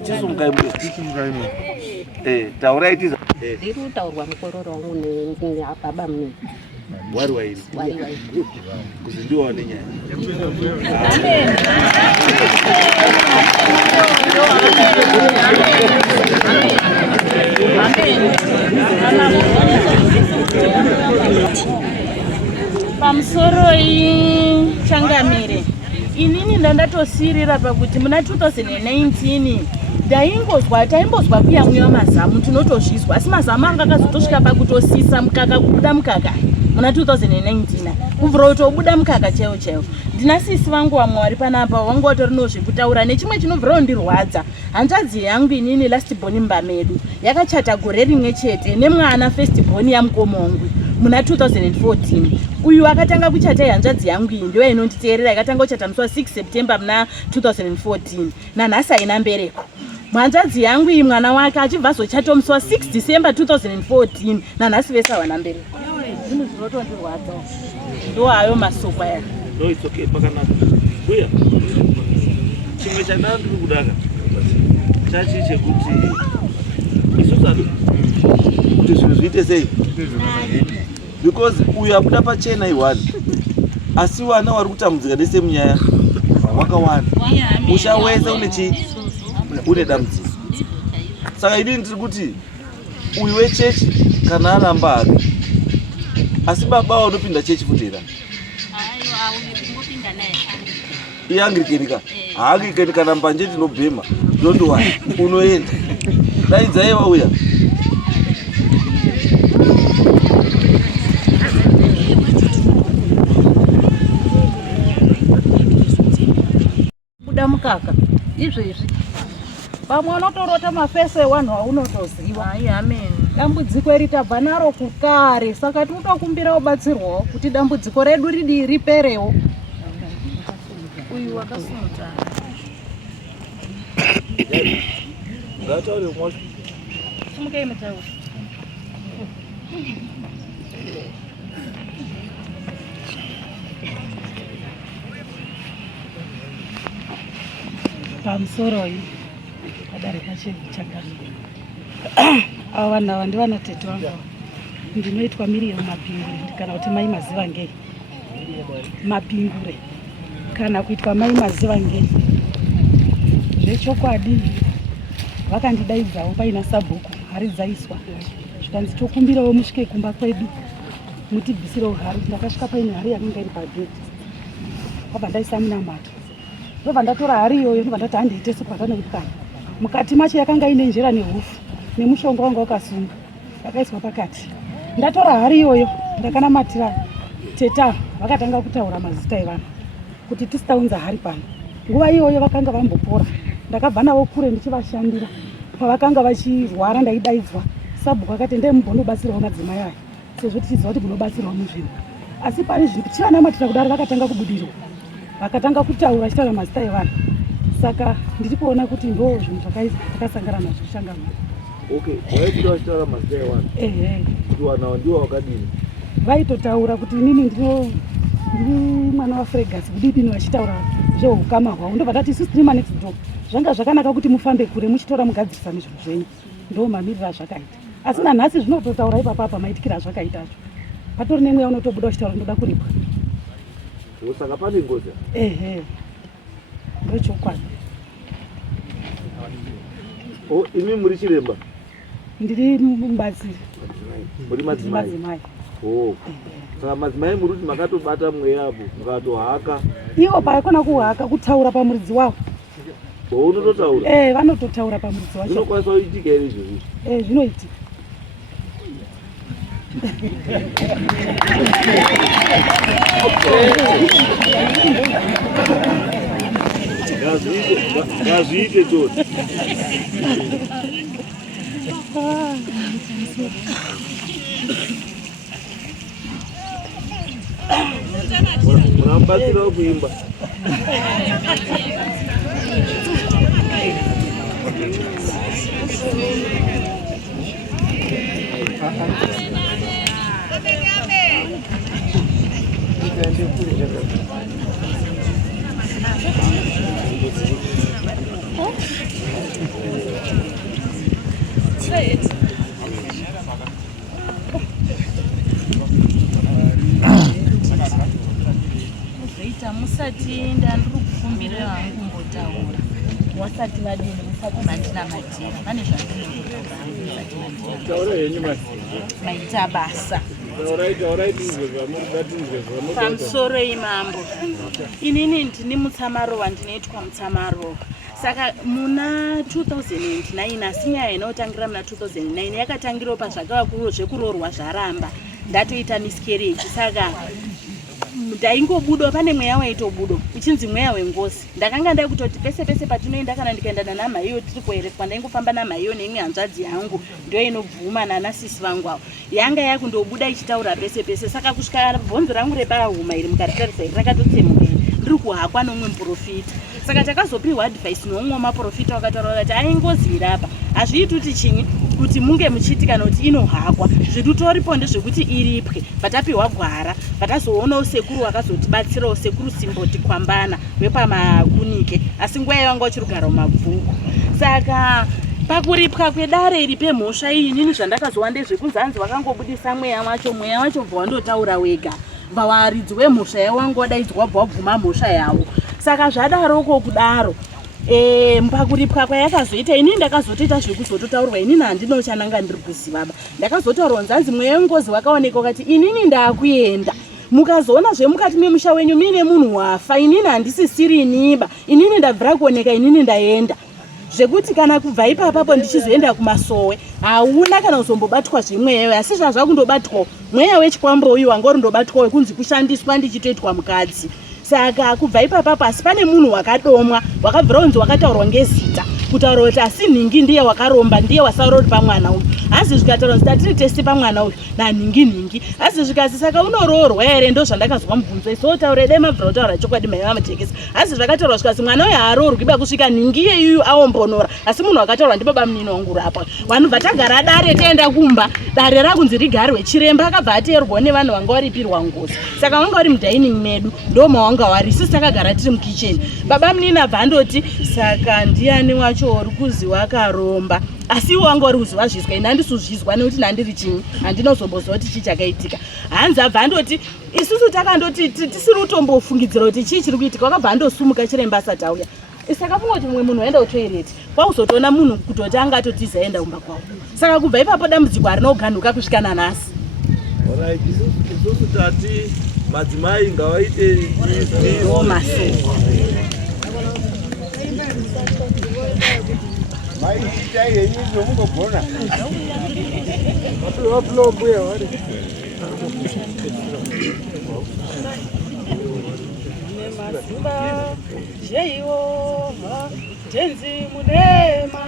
Chisumukai mbuya. Taurai tiza. Ndiri kutaurwa mukororo wangu nebaba mnini. Wari wairi. Kuzi ndiwo wane nyaya. Pamusoro Changamire, inini ndatosirira pakuti muna 2019 taimbozwa kuyamwiwa mazamu tinotozvizwa, asi mazamu anga akazotosvika pakutosisa mukaka kubuda mukaka muna 2019 kubvira kutobuda mukaka chaiwo. Ndina sisi vangu vamwe vari panapa vanga vatorino zvekutaura nechimwe chinobvira kundirwadza. Hanzvadzi yangu inini last born mumba medu yakachata gore rimwe chete nemwana first born yamukomongwe. muna 2014 uyu akatanga kuchata hanzvadzi yangu iyi ndiyo inonditeerera yakatanga kuchata musi wa6 September muna 2014 nanhasi haina mbereko. Mhanzvadzi yangu iyi mwana wake achibva zochata musi wa 6 December 2014 nanhasi vese hawana mbereko. Zvinhu zvinotondirwadza ndo hayo masoko aya. No, it's okay, pakanaka. Uya. Chimwe chandanga ndiri kudaka chachi chekuti isusu kuti zvinhu zviite sei, because uyu abuda pachena iwani asi wana wari kutambudzika nesemunyaya wakawanda musha wese une dambudziko. Saka inini ndiri kuti uyu wechechi kana aramba hake asi baba vanopinda chechi futera iye angirikenika haangirikenika nambanje tinobhema ndondowa unoenda daidzai vauya kuda mukaka izvezvi pamwe unotorota mafese evanhu vaunotoziva. Dambudziko iri tabva naro kukare, saka tinotokumbira kubatsirwawo kuti dambudziko redu riperewo. Uyu wakasunta ngataure mwacho simukei mutaura pamusoro iyi padarika chinhu chakanga ava vanhu ava ndivana tete vangu ndinoitwa Miriam Mapingure kana kuti mai maziva ngei Mapingure kana kuitwa mai maziva ngei zvechokwadi. Vakandidaidzawo paina sabhuku hari dzaiswa zvikanzi tokumbirawo musvike kumba kwedu mutibvisirewo hari. Ndakasvika paine hari yakanga iri pagedhi kwabva ndaisa munamato ndobva ndatora hari iyoyo ndobva ndati handiite sepatanoitwa mukati macho yakanga ine njera nehufu nemushonga wanga wakasunga yakaiswa pakati. Ndatora hari iyoyo ndakanamatira teta vakatanga kutaura mazita evanhu kuti tisitaunza hari pano. Nguva iyoyo vakanga vambopora ndakabva navo kure ndichivashandira pavakanga vachirwara ndaidaidzwa sabhuku akati ndee mumbonobatsirawo madzimai aya sezvo tichiziva kuti munobatsirawo muzvinhu asi pane zvinhu tichivanamatira kudaro vakatanga kubudirwa vakatanga kutaura vachitaura mazita evanhu. Saka ndiri kuona kuti ndo zvinhu zvakasangana nazvo kushangana. Okay, waikuti vachitaura mazita evanhu kuti wanavo ndiwo wakadini vaitotaura kuti inini ndiri mwana waFregas kudibini vachitaura zveukama hwavo. Ndobva ndati isusu tiri next door zvanga zvakanaka kuti mufambe kure muchitora mugadzirisane zvinhu zvenyu ndo mamiriro azvakaita. Asi nanhasi zvinototaura ipapapa maitikira azvakaita acho patori nemweya unotobuda uchitaura ndoda kuripwa. Saka pane ngozi ndochokwadi. Imi muri chiremba? Ndiri mubatsiri. Muri madzimai? Saka madzimai muri kuti makatobata mweya apo mukatohaka iwo paikona kuhaka kutaura pamuridzi wavo. Unototaura? Vanototaura pamuridzi wacho. Zvinokwanisa kuitika here izvozvi? Zvinoitika. Ngazviite chose. Munamubatsirawo kuimba. musati ndandiri kukumbira hangu mbotaura wasati vadini musati mandina matira pane zvandinotaura hangu musati mandina taura henyu masi maita basa pamusoro imambo inini ndini mutsamarowa ndinoitwa mutsamarowa. Saka muna 2009 asi nyaya inotangira muna 2009 yakatangirawo pazvakava zvekuroorwa zvaramba ndatoita miscarriage. Saka ndaingobudo pane mweya waitobudo uchinzi mweya wengozi. Ndakanga ndai kutoti pese pese patinoenda kana ndikaenda namaiyo tiri kuerekwa ndaingofamba namaiyo neimwe hanzvadzi yangu ndio inobvuma nanasisi vangu avo yanga yakundobuda ichitaura pese pese. Saka kusvika bvonzo rangu repahuma iri mukaritarisa iri rakatotsemuka ndiri kuhakwa nomwe muprofita. Saka takazopiwa advice nomwe maprofita wakataura kuti aingozi iri apa hazviiti kuti chinyi kuti munge muchiti kana kuti inohakwa zvitutoripo ndezvekuti iripwe. Patapiwa gwara patazoonawo sekuru wakazotibatsirawo sekuru Simboti Kwambana wepamakunike asi nguva yavanga uchirugara mumabvuku. Saka pakuripwa kwedare iri pemhosva iyi inini zvandakazowa ndezvekunzi hanzi vakangobudisa mweya wacho bva wandotaura wega vawaridzi wemhosva yavo wangodaidzwa bva wabvuma mhosva yavo. Saka zvadaroko kudaro pakuripwa kwayakazoita inini ndakazotoita zvekuzototaurwa inini handino chananga ndiri kuzivaba. Ndakazotaurwa nzanzi mweya wengozi wakaoneka ukati inini ndakuenda mukazoona zvemukati memusha wenyu mine munhu wafa inini handisisiri iniba inini ndabvira kuoneka inini ndaenda zvekuti kana kubva ipapapo ndichizoenda kumasowe hauna kana kuzombobatwa zvemweyayo asi zvazvakundobatwa mweya wechikwambo uyu wanga urindobatwawo kunzi kushandiswa ndichitoitwa mukadzi. Saka kubva ipapapo asi pane munhu wakadomwa wakabvira kunzi wakataurwa ngezita kutaura kuti asi nhingi ndiye wakaromba ndiye wasaura uri pamwana uyu asi zvikataura kuti tatiri testi pamwana uyu nanhingi asi zvikasi saka unoroorwa here ndo zvandakazwa mubvunzo isotaure dai mabvira kutaura chokwadi mai vamatekesa asi zvakataurwa zvikasi mwana uyu haaroorwi iba kusvika nhingi iyeyuyu aombonora asi munhu wakataurwa ndibaba munini wangu rapa vanobva tagara dare taenda kumba dare rakunzi rigarwe chiremba akabva ateerwawo nevanhu vanga varipirwa ngozi. Saka wanga uri mudhaining medu ndo mawanga wari isusu takagara tiri mukicheni. Baba munini abva andoti saka ndiani wacho uri kuzi wakaromba asi iwo wanga uri kuziva zvizwa ine handisuzvizwa nekuti nhandiri chinyi handinozomboziva kuti chii chakaitika. Hanzi abva andoti isusu takandoti tisiri kutombofungidzira kuti chii chiri kuitika wakabva andosumuka chiremba asati auya. Saka funga kuti mumwe munhu waenda kutoireti kwakuzotoona munhu kutoti angatotiza aenda kumba kwavo. Saka kubva ipapo dambudziko harina kuganhuka kusvika nanhasi. Alright, isusu tati madzimai ngavaite Tenzi munema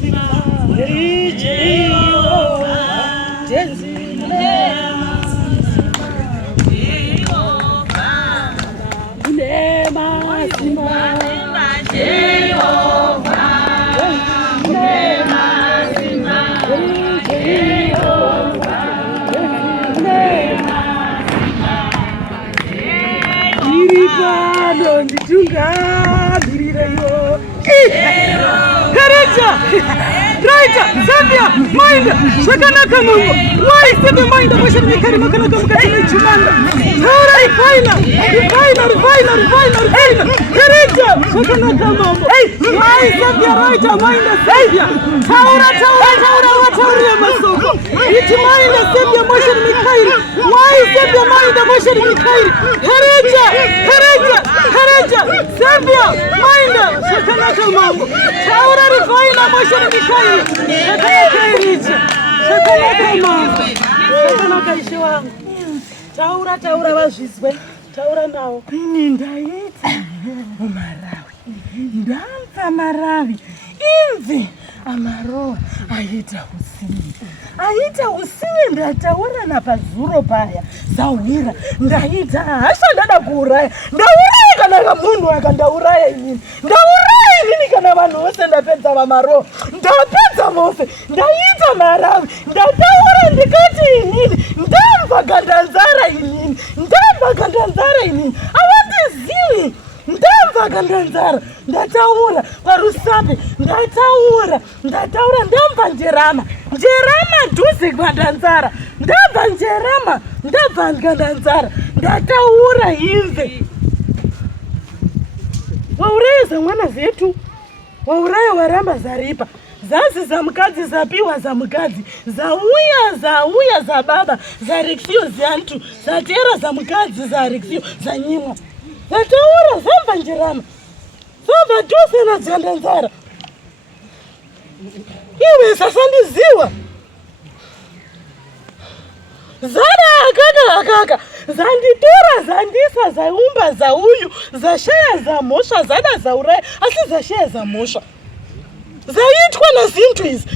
simba Jehova Tenzi munema simba Jehova munema simba Jehova munema simba Jehova munema simba Iripano nditunga birireyo Kareja Raita Zambia Mainda Shakanaka Mungu Why Sebe Mainda Moshe Mikari Makanaka Mukatini Chumanda Taura Ifaina Kareja Shakanaka Mungu Why Zambia Raita Mainda Zambia Taura Watauri Masoko Iti Mainda Zambia Moshe Mikari Why Zambia Mainda Moshe Mikari Kareja Zambia Mainda Shakanaka Mungu Taura Rifaina Moshe Mikari Shakanaka Mungu Shakanaka Ishe wangu Taura vazvizwe Taura nawo ini ndaita Marawi ndamva Marawi imvi amaroa aita usiwe ndataura napazuro paya zawira ndaita hasha ndada kuuraya ndauraya kana munhu akandauraya inini ndauraya inini kana vanhu vose ndapedza vamaroa ndapedza vose ndaita Marawi ndataura ndikati inini ndamva gandanzara inini avandizivi ndamva gandanzara ndataura parusape ndataura ndamva njerama dhuze gandanzara ndabva gandanzara ndataura imve wauraya mwana zetu wauraya waramba zaripa zazi za mukadzi zapiwa za mukadzi zauya za baba za rekisio ziantu zatera za mukadzi za rekisio za nyimwa zataura zamba njirama zamba dhuze na gandanzara iwe sasandiziwa zara akaka Zanditora, zandisa, zaumba, zauyu, zashaya, zamosha, zada, zauraya, asi zashaya, zamosha. Zaitwa na zintu izi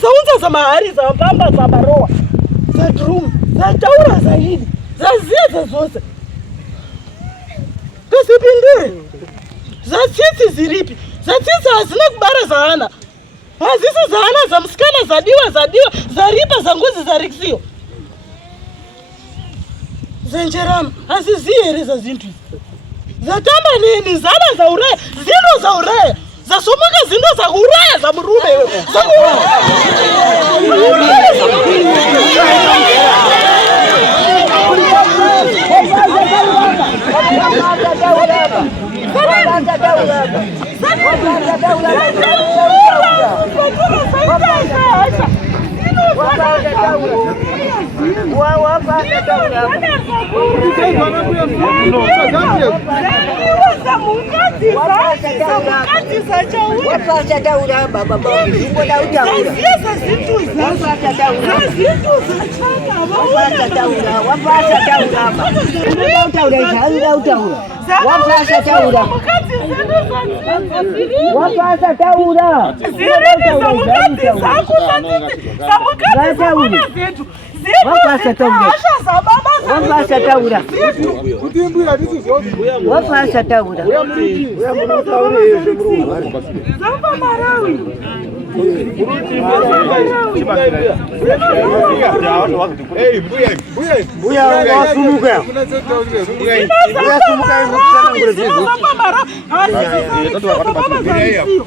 zaunza za mahari, za pamba, za baroa, za drum, za taura zaidi, za zeze zote. Kasipindure. Za tsitsi ziripi? Za tsitsi hazina kubara za hana. Hazisi za hana, za msikana, za diwa, za ripa, za nguzi, za riksio. Za njerama, haziziere za zintu. Za tamba nini, zana za uraya, zino za uraya. Za sumuka zino za uraya, za murume. Za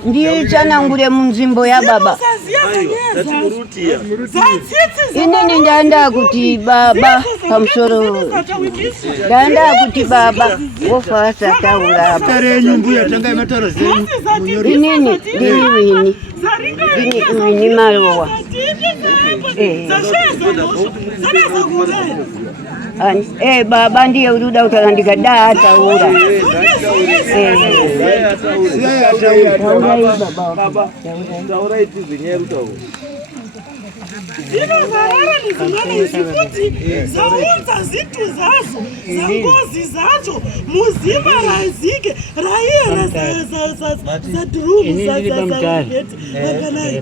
ndiye chanangure munzvimbo yababa. Inini ndaenda kuti baba pamusoro, ndaenda kuti baba wofa asataura. Inini ndiri Wini Marowa. Baba ndiye uruda utarandika dataura. Zino zarara nizimana zikuti zaunza zitu zazo, zangozi zazo, muzima razike, raia za drumu, za rugeti, wakanayi.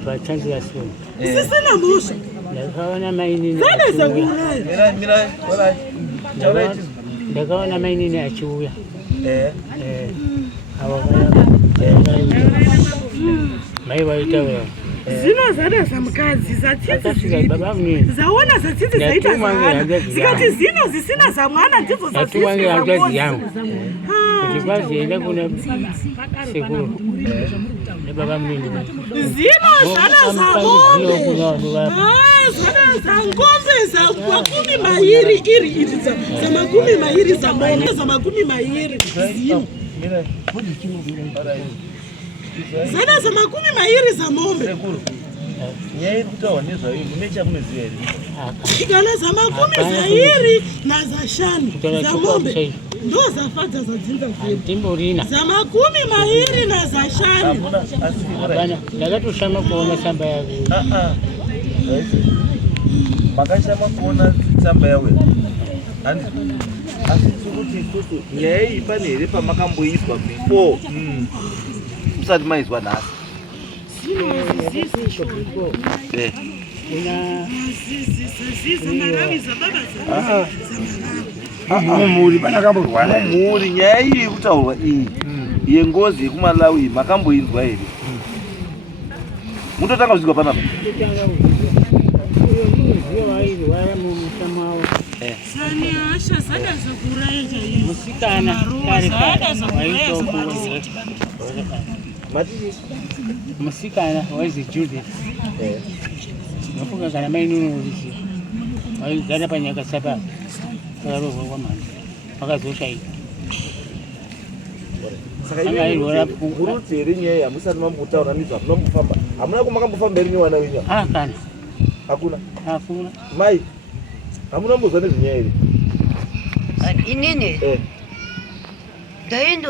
Sisi na mosha. Zane za kuraya. Ndakaona mainini achiuya. Mai waitaura. Zino zada za mkazi, za titi zaona za titi zaita za hana. Zikati zino zisina za mwana ndizo za titi za mkazi yangu. Kutibazi enda kuna sekuru. Ne baba mnini. Zino zada za ngombe. Zada za ngombe za makumi mahiri iri za makumi mahiri za ngombe za makumi mahiri. Zino. Zada za makumi mahiri za ngombe. Nyeri kutawa nizo hii nimecha kumezieli. Igana za makumi mahiri na za shani za ngombe. Ndo za fata za zinza timborina. Za makumi mahiri na za shani. Bana, ndakatu shama kuona samba yawe. Makashama kuona samba yawe. Andi asikuti kutu nyei panere pamakamboiswa before. Usati maizwa nasi. Mumuri panakamborwana. Mumuri nyaya iyi yekutaurwa iyi yengozi yekuMalawi makamboinzwa here. Mutotanga kuzvikwa panapa. Sani asha sada zakuraya chaiyo. Musikana kare waitokuwa. Musikana waizi Judith. Nafunga kana mainunu ulisi. Waigana panyaka saba. Karo kwa mama. Pakazosha hii. Saka hivi kuruti rinye ya musati mambuta unanizwa mnambufamba. Hamuna kumakambufamba rinye wana winya. Kana. Hakuna. Hakuna. Mai. Hamuna mbuzwa nezinye hili. Inini.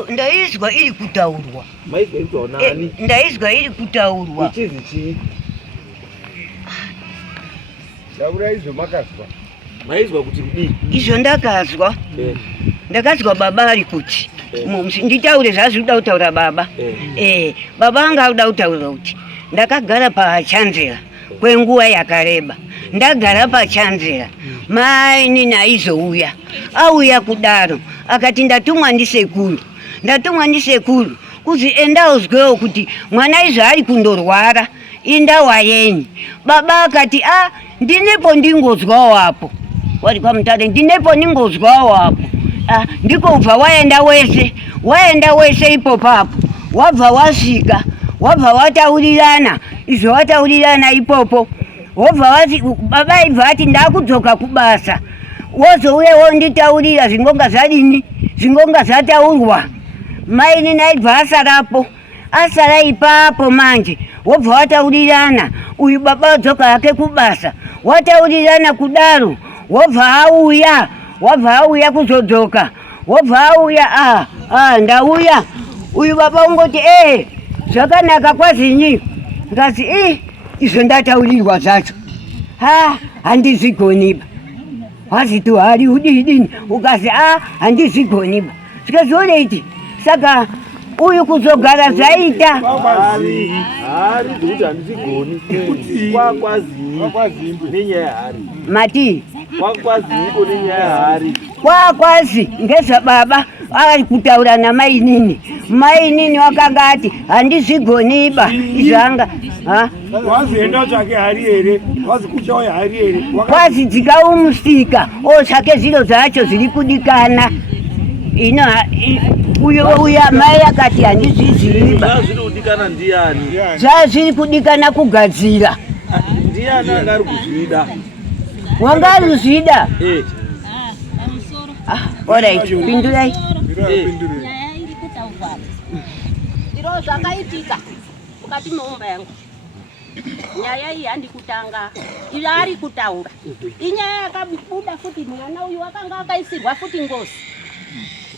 Ndaizwa iri kutaurwa. Maizwa iri kutaurwa nani? Ndaizwa iri kutaurwa. Ichizi chii? Ndaura izvo makazwa. maizwa kuti kudii izvo ndakazwa ndakazwa baba ari kuti nditaure zvazvinoda kutaura baba baba anga auda kutaura kuti ndakagara pachanzera kwenguva yakareba ndagara pachanzera maini naizouya auya kudaro akati ndatumwa ndisekuru kuzi enda uzwewo kuti mwana izvo ari kundorwara indawa yenyu. Baba akati ndinepo ndingozwawo apo wari pamutare ndinepo ndingozwawo apo ndiko ubva waenda wese ipo papo wabva wasvika wabva wataurirana izvo wataurirana ipopo baba ibva ati ndakudzoka kubasa wozouya wonditaurira zvingonga zvadini zvingonga zvataurwa maini naibva asara ipapo manje wobva wataurirana uyu baba wadzoka hake kubasa wataurirana kudaro wobva auya kuzodzoka wobva auya ndauya uyu baba ungoti zvakanaka kwazinyi ngazi izvo ndataurirwa zvacho handizvigoniba waziti hari udidini ukazi handizvigoniba zvikazvoreiti saka uyu kuzogara zvaita hari kuti handizigoni kwakwazi nenyaya yehari mati kwakwaziko nenyaya yehari kwakwazi ngezvababa ari kutaura namainini wakanga ati handizvigoniba izvanga wazienda tsvake hari here wazi kuchauya hari here kwazi dzikaumusika otsvake zviro zvacho zviri kudikana ino uya mai akati handizviziva zvazviri kudikana kugadzira ndiani anga ari kuzvida wanga ari kuzvida orit pindurai iro zvakaitika mukati meumba yangu nyaya iyi handikutanga iyo ari kutaura inyaya yakabuda futi mwana uyu wakanga akaisirwa futi ngozi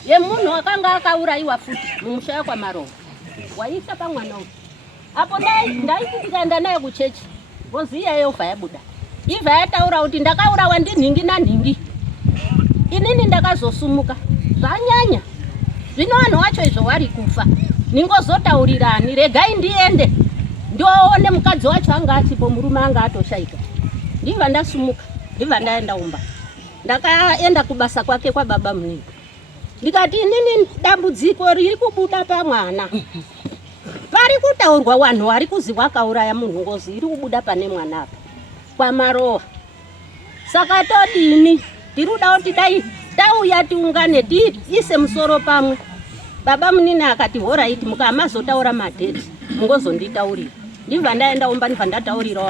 yemunhu wakanga akaurayiwa futi mumusha kwaMarowa waisa pamwana uyu apo ndaiti ndikaenda naye kuchechi ngoziya yobva yabuda ibva yataura kuti ndakaurawa ndinhingi nanhingi inini ndakazosumuka zvanyanya zvino vanhu wacho izvo wari kufa ningozotaurirani regai ndiende ndoone mukadzi wacho anga atipo murume anga atoshaika ndibva ndasumuka ndibva ndaenda umba ndakaenda kubasa kwake kwababa Munini ndikati inini dambudziko riri kubuda pamwana pari kutaurwa wanhu wari kuzi wakauraya munhu ngozi iri kubuda pane mwana apa kwaMarowa saka todini tiruda kuti dai tauya tiungane tiise musoro pamwe baba Munini akati horaiti mukamazotaura madheti mungozonditaurira ndibva ndaenda umba ndibva ndataurira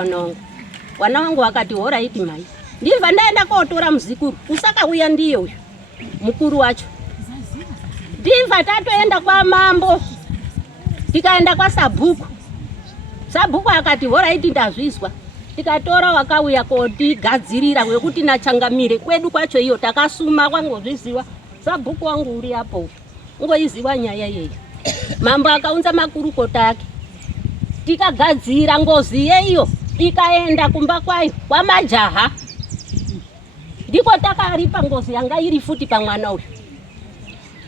wana wangu akati horaiti mai ndibva ndaenda kotora muzukuru usakauya ndiye uyu mukuru wacho ndibva tatoenda kwaMambo tikaenda kwaSabhuku akati horaiti ndazvizwa tikatora wakauya kotigadzirira wekuti nachangamire kwedu kwacho iyo takasuma kwangozviziva Sabhuku wangu uri apo ngoiziva nyaya yeyo Mambo akaunza makurukota ake tikagadzira ngozi yeyo ikaenda kumba kwayo kwamajaha ndiko takaripa ngozi yanga iri futi pamwana uyu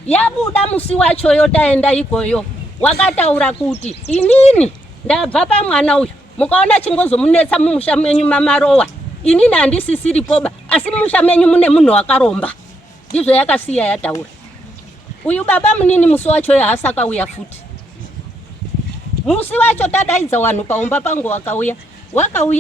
yabuda musi wachoyo taenda ikoyo wakataura kuti inini ndabva pamwana uyu mukaona chingozomunetsa mumusha menyu maMarowa inini handisisiripoba asi mumusha menyu mune munhu wakaromba ndizvo yakasiya yataura uyu baba Munini musi wacho haasakauya futi musi wacho tadaidza wanhu paumba pangu wakauya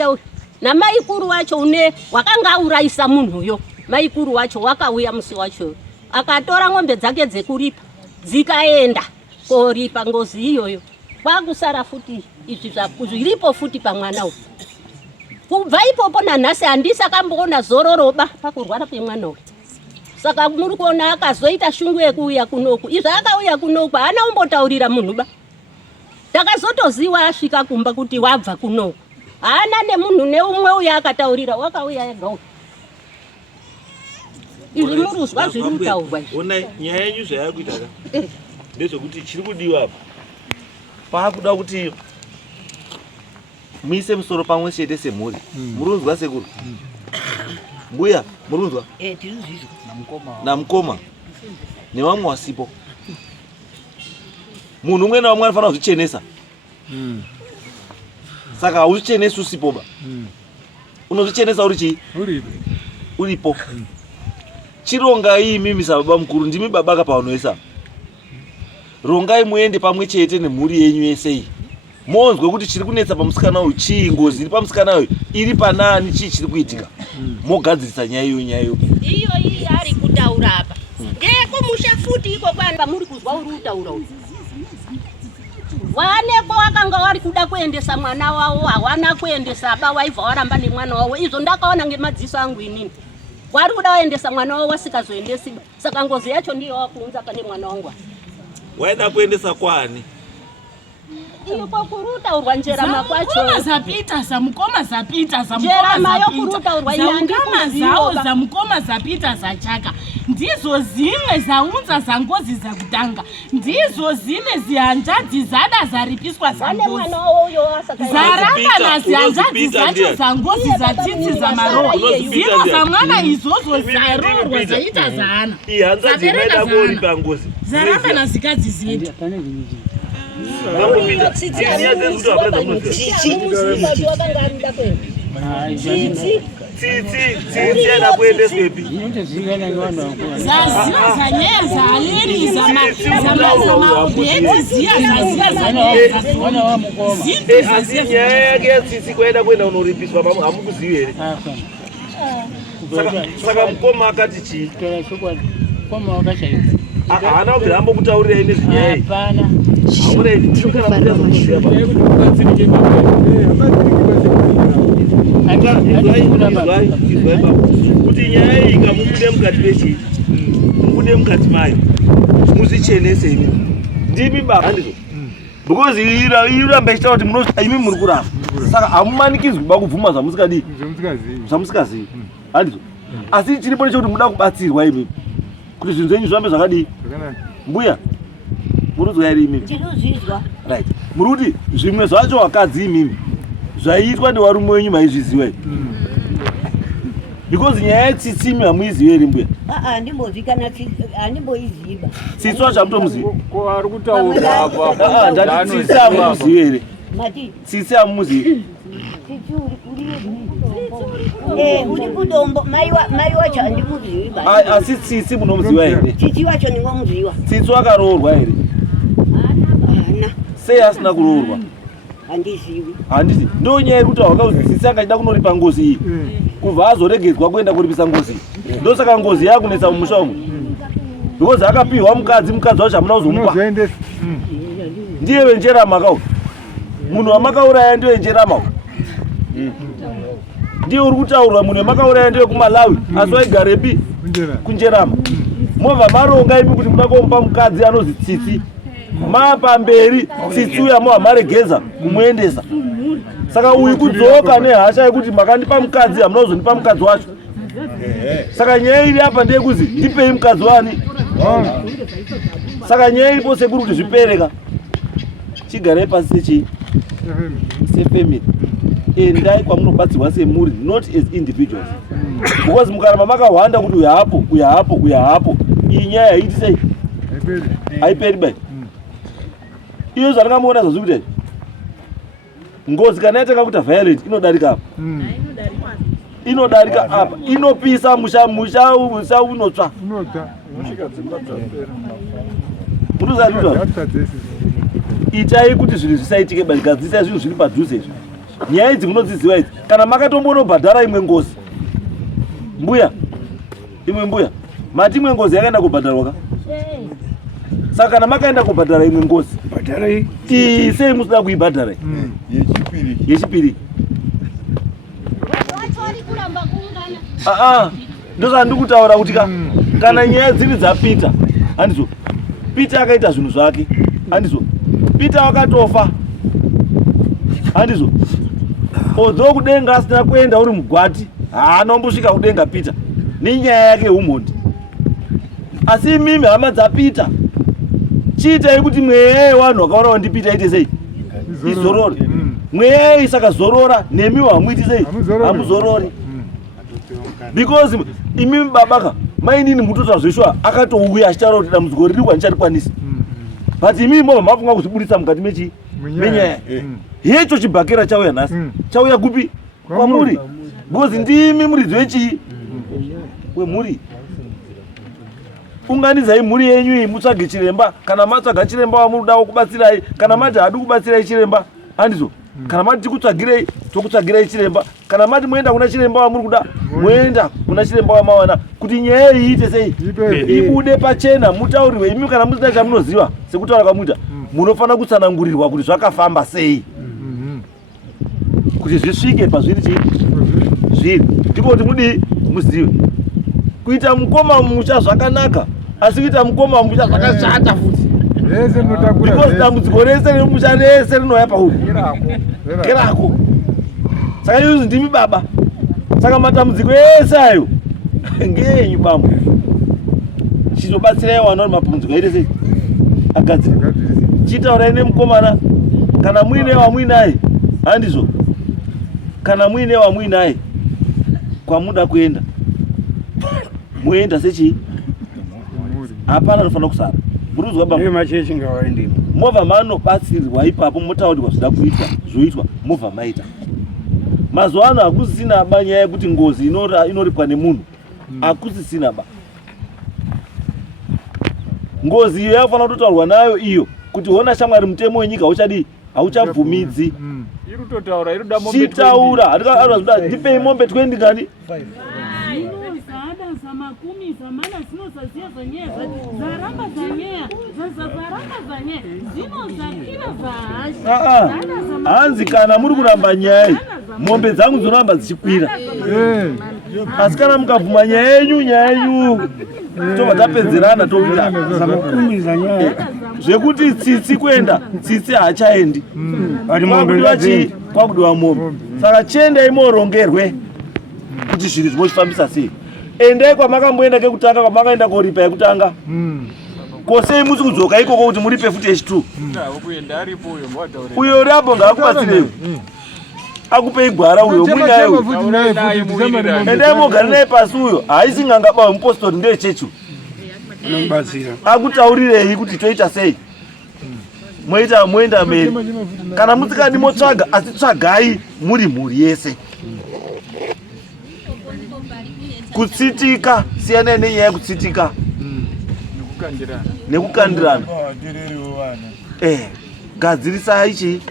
uyu namaikuru wacho une wakanga auraisa munhuyo maikuru wacho wakauya musi wacho akatora ng'ombe dzake dzekuripa dzikaenda koripa ngozi iyoyo kwakusara futi izvi zviripo futi pamwana uyu kubva ipopo nanhasi handisakamboona zororoba pakurwara kwemwana uyu saka muri kuona akazoita shungu yekuuya kunoku izvo akauya kunoku haana umbotaurira munhu ba takazotoziva asvika kumba kuti wabva kunoku haana nemunhu neumwe uya akataurira wakauya ega uyu izvi muruzwa zviri kutaurwa izvi onai nyaya yenyu zvayakuita ndezvekuti chiri kudiwa apa paakuda kuti muise musoro pamwe chete semhuri murunzwa sekuru Mbuya, muruzwa? Tiruzizwa. Na mkoma. Ni wamwe wasipo. Munhu umwe na umwe anofana kuzvichenesa. Saka hauzvichenesi usipo ba. Unozvichenesa uri chii? Uripo. Chirongai mimi sababa mukuru, ndimi baba kapaunoisa. Rongai muende pamwe chete nemhuri yenyu yese iyi. Monzwe kuti chiri kunetsa pamusikana uyu chii, ngozi iri pamusikana uyu iri panani, chii chiri kuitika. Mogadzirisa nyaya iyo. Iyo ari kutaura apa. Ngeko musha futi iko kwamba muri kuzwa uri kutaura uyu. Waneko wakanga wari kuda kuendesa mwana wawo, hawana kuendesa baba waibva waramba nemwana wawo. Izvo ndakaona ngemadziso angu inini. Wari kuda waendesa mwana wawo wasikazoendesi. Saka ngozi yacho ndiyo wakuunza pane mwana wangu. Waida kuendesa kwani? Iyo kuruta urwa njerama kwacho. Mukoma zapita njerama yokuruta urwa kama zao za mukoma zapita zachaka. Ndizo zimwe zaunza za ngozi za kutanga. Ndizo zine zianjadzi zada zaripiswa za ngozi. Zaramba na zianjadzi zacho za ngozi za tsitsi za maroa. Zino za mwana izozo zarorwa zaita zaana. Zapereka zaana. Zaramba na zikadzi zetu. Saka mukoma akati chii? Koma wakashaiwa. Haana kuti ambokutaurira ine zvinyaya. Hapana. Kuti nyaya iyi ikamubude mukati mechii? Mubude mukati mayo. Muzvichenese imi. Ndimi baba handizvo. Because iramba ichitaura kuti munozva imi muri kuramba. Saka hamumanikidzwi kuba kubvuma zvamusikadii. Zvamusikazii. Handizvo. Asi chiripo nechekuti muda kubatsirwa imi. Kuti zvinhu zvenyu zvirambe zvakadii. Mbuya. Muruzwa here imimi? Tiruzizwa. Right. Muruti zvimwe zvacho wakadzi imimi zvaiitwa nevarume wenyu maizviziva here? Because nyaya yetsitsimi hamuizivi here mbuya? Handimbozikana handimboiziva. Tsitsi wacho hamutomuzivi? Ko ari kutaura apa. Ndati tsitsi hamuzivi here? Mati. Tsitsi hamuzivi? Uri kudombo mai wacho handimuzivi. Asi tsitsi munomuziva here? Tsitsi wacho ndingomuziva. Tsitsi wakaroorwa here? Sei asina kuroorwa? Handizivi. Handisi. Ndo nyaya yekuti wakauzi tsitsi angachida kunoripa ngozi iyi. Kubva azoregedzwa kuenda kuripisa ngozi. Ndo saka ngozi yakunetsa mumusha umu. Because akapiwa mukadzi wacho hamuna kuzomupa. Ndiye wenjerama kawo. Munhu wamakauraya ndiye wenjerama. Ndiye uri kutaurwa munhu wamakauraya ndiye kuMalawi asi waigarepi? Kunjerama. Movha maronga imi kuti muda kumupa mukadzi anozi tsitsi. Mapamberi tsitsi uya maregeza kumuendesa. Saka uyu kudzoka nehasha yekuti makandipa mukadzi hamuna kuzondipa mukadzi wacho. Saka nyaya iri apa ndeyekuzi ndipei mukadzi wani. Saka nyaya iripo sekuru kuti zvipereka. Chigarei pasi sechii? Sefamily. Endai kwamunobatsirwa semuri, not as individuals. Because mukaramba makahwanda kuti uya hapo. Iyi nyaya haiti sei? Haiperi bai. Iyo zvandakamuona zvazvikuita. Ngozi kana yatanga kuita violent inodarika apa. Inodarika apa. Inopisa musha unotsva. Munozadzwa. Itai kuti zvinhu zvisaitike bai, gadzisai zvinhu zviri padhuze izvi. Nyaya idzi munodziziva idzi. Kana makatombonobhadhara imwe ngozi. Mbuya. Imwe mbuya. Mati imwe ngozi yakaenda kubhadharwa ka? Saka kana makaenda kubhadhara imwe ngozi. Bhadhara iyi. Sei musida kuibhadhara? Yechipiri. Ndosaka ndikutaura kuti kana nyaya dziri dzapita. Handizvo. Pita akaita zvinhu zvake. Handizvo. Pita wakatofa. Handizvo. Although kudenga asina kuenda uri mugwati, anombosvika kudenga Pita. Ninyaya yake umhondi. Asi mimi hama dzapita. Chiitai kuti mweya wanhu wakaona wandipita ite sei? Izorore. Mweya isakazorora nemiwo hamuiti sei? Hamuzorori. because imi babaka mainini mutoto zvoshwa akatouya achitaura kuti dambudziko riri kwanichari but imi mova mafunga kuzvibudisa mukati menyaya hecho chibhakera chauya nhasi chauya kupi kwamuri because ndimi muridzi wechii wemhuri. Unganidzai mhuri yenyu iyi mutsvage chiremba, kana matsvaga chiremba wamudawo kubatsirai, kana mati hadu kubatsirai chiremba handizo, kana mati tikutsvagirei tokutsvagirai chiremba, kana mati moenda kuna chiremba wamuri kuda moenda kuna chiremba wamawana, kuti nyaya iyi iite sei ibude pachena, mutaurirwe. Imi kana musina chamunoziva sekutaura kwamuita munofanira kutsanangurirwa kuti zvakafamba sei kuti zvisvike pazviri zviri, ndiko kuti mudi muzive. Kuita mukoma mucha zvakanaka, asi kuita mukoma mucha zvakashata futi. Because dambudziko rese remucha rese rinouya pauri kerako. Saka yuzi ndimi baba, saka matambudziko ese ayo ngenyu bambo. Chizobatsirai wana matambudziko aite sei agadzira. Chitaurai nemukomana kana muine wamuinaye handizvo, kana muine wamuinaye kwamuda kuenda muenda sechi hapana anofanira kusara muruzwa baba machechi ngawaendemo movha manobatsirwa ipapo motaurirwa zvida kuitwa zvoitwa movha maita. Mazuva ano hakusisina ba nyaya yekuti ngozi inoripwa nemunhu, hakusisina ba. Ngozi iyo yafanira kutotaurwa nayo iyo kuti hona shamwari mutemo wenyika hauchabvumidzi. Chitaura ndipei mombe 20 ngani hanzi kana muri kuramba nyaya mombe dzangu dzinoramba dzichikwira, asi kana mukabvuma nyaya yenyu tobva tapedzerana tokuita zvekuti tsitsi kuenda tsitsi haachaendi kwakudiwa mombe. Saka chiendai morongerwe kuti zviri zvimochifambisa sei. Endai kwamakamboenda kekutanga, kwamakaenda koripa yekutanga kosei musi kudzoka ikoko kuti muripe futi H2. Uyo uriapo ngaakubatsirei, akupei gwara uyo muinayo, endai mogara naye pasi. Uyo haisi ngangaba mupostori ndechechu, akutaurirei kuti toita sei, moenda mberi. Kana musikadi motsvaga, asi tsvagai muri mhuri yese. Kutsitika siyana nenyaya yekutsitika nekukandirana. Gadzirisai ichi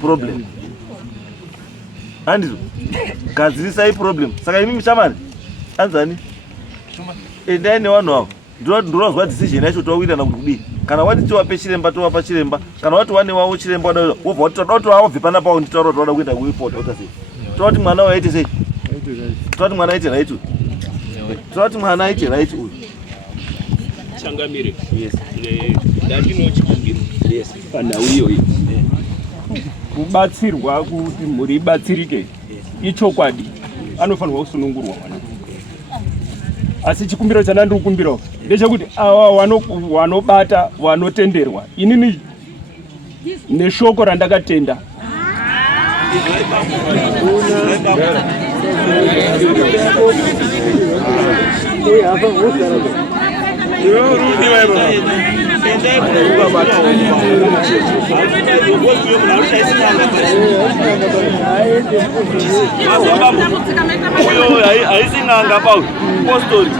problem handizo, gadzirisai problem. Saka imi michamani anzani endai nevanhu avo, ndironzwa decision yacho towirana kuti kudii. Kana wati tiwape chiremba towapa chiremba, kana wati wane wavo chiremba wobva kuti wabve pana pavo nditaura kuti wada kuenda kuripoti ota sei, toti mwana waite sei, toti mwana aite right, toti mwana aite right uyu changamire. Yes. Ndandinochikumbira. Yes. Panhau iyoyi kubatsirwa kuti mhuri ibatsirike ichokwadi, anofanirwa kusunungurwa mwana. Asi chikumbiro chandandiri kukumbirawo ndechekuti ava wanobata wanotenderwa, inini neshoko randakatenda haisinganga postori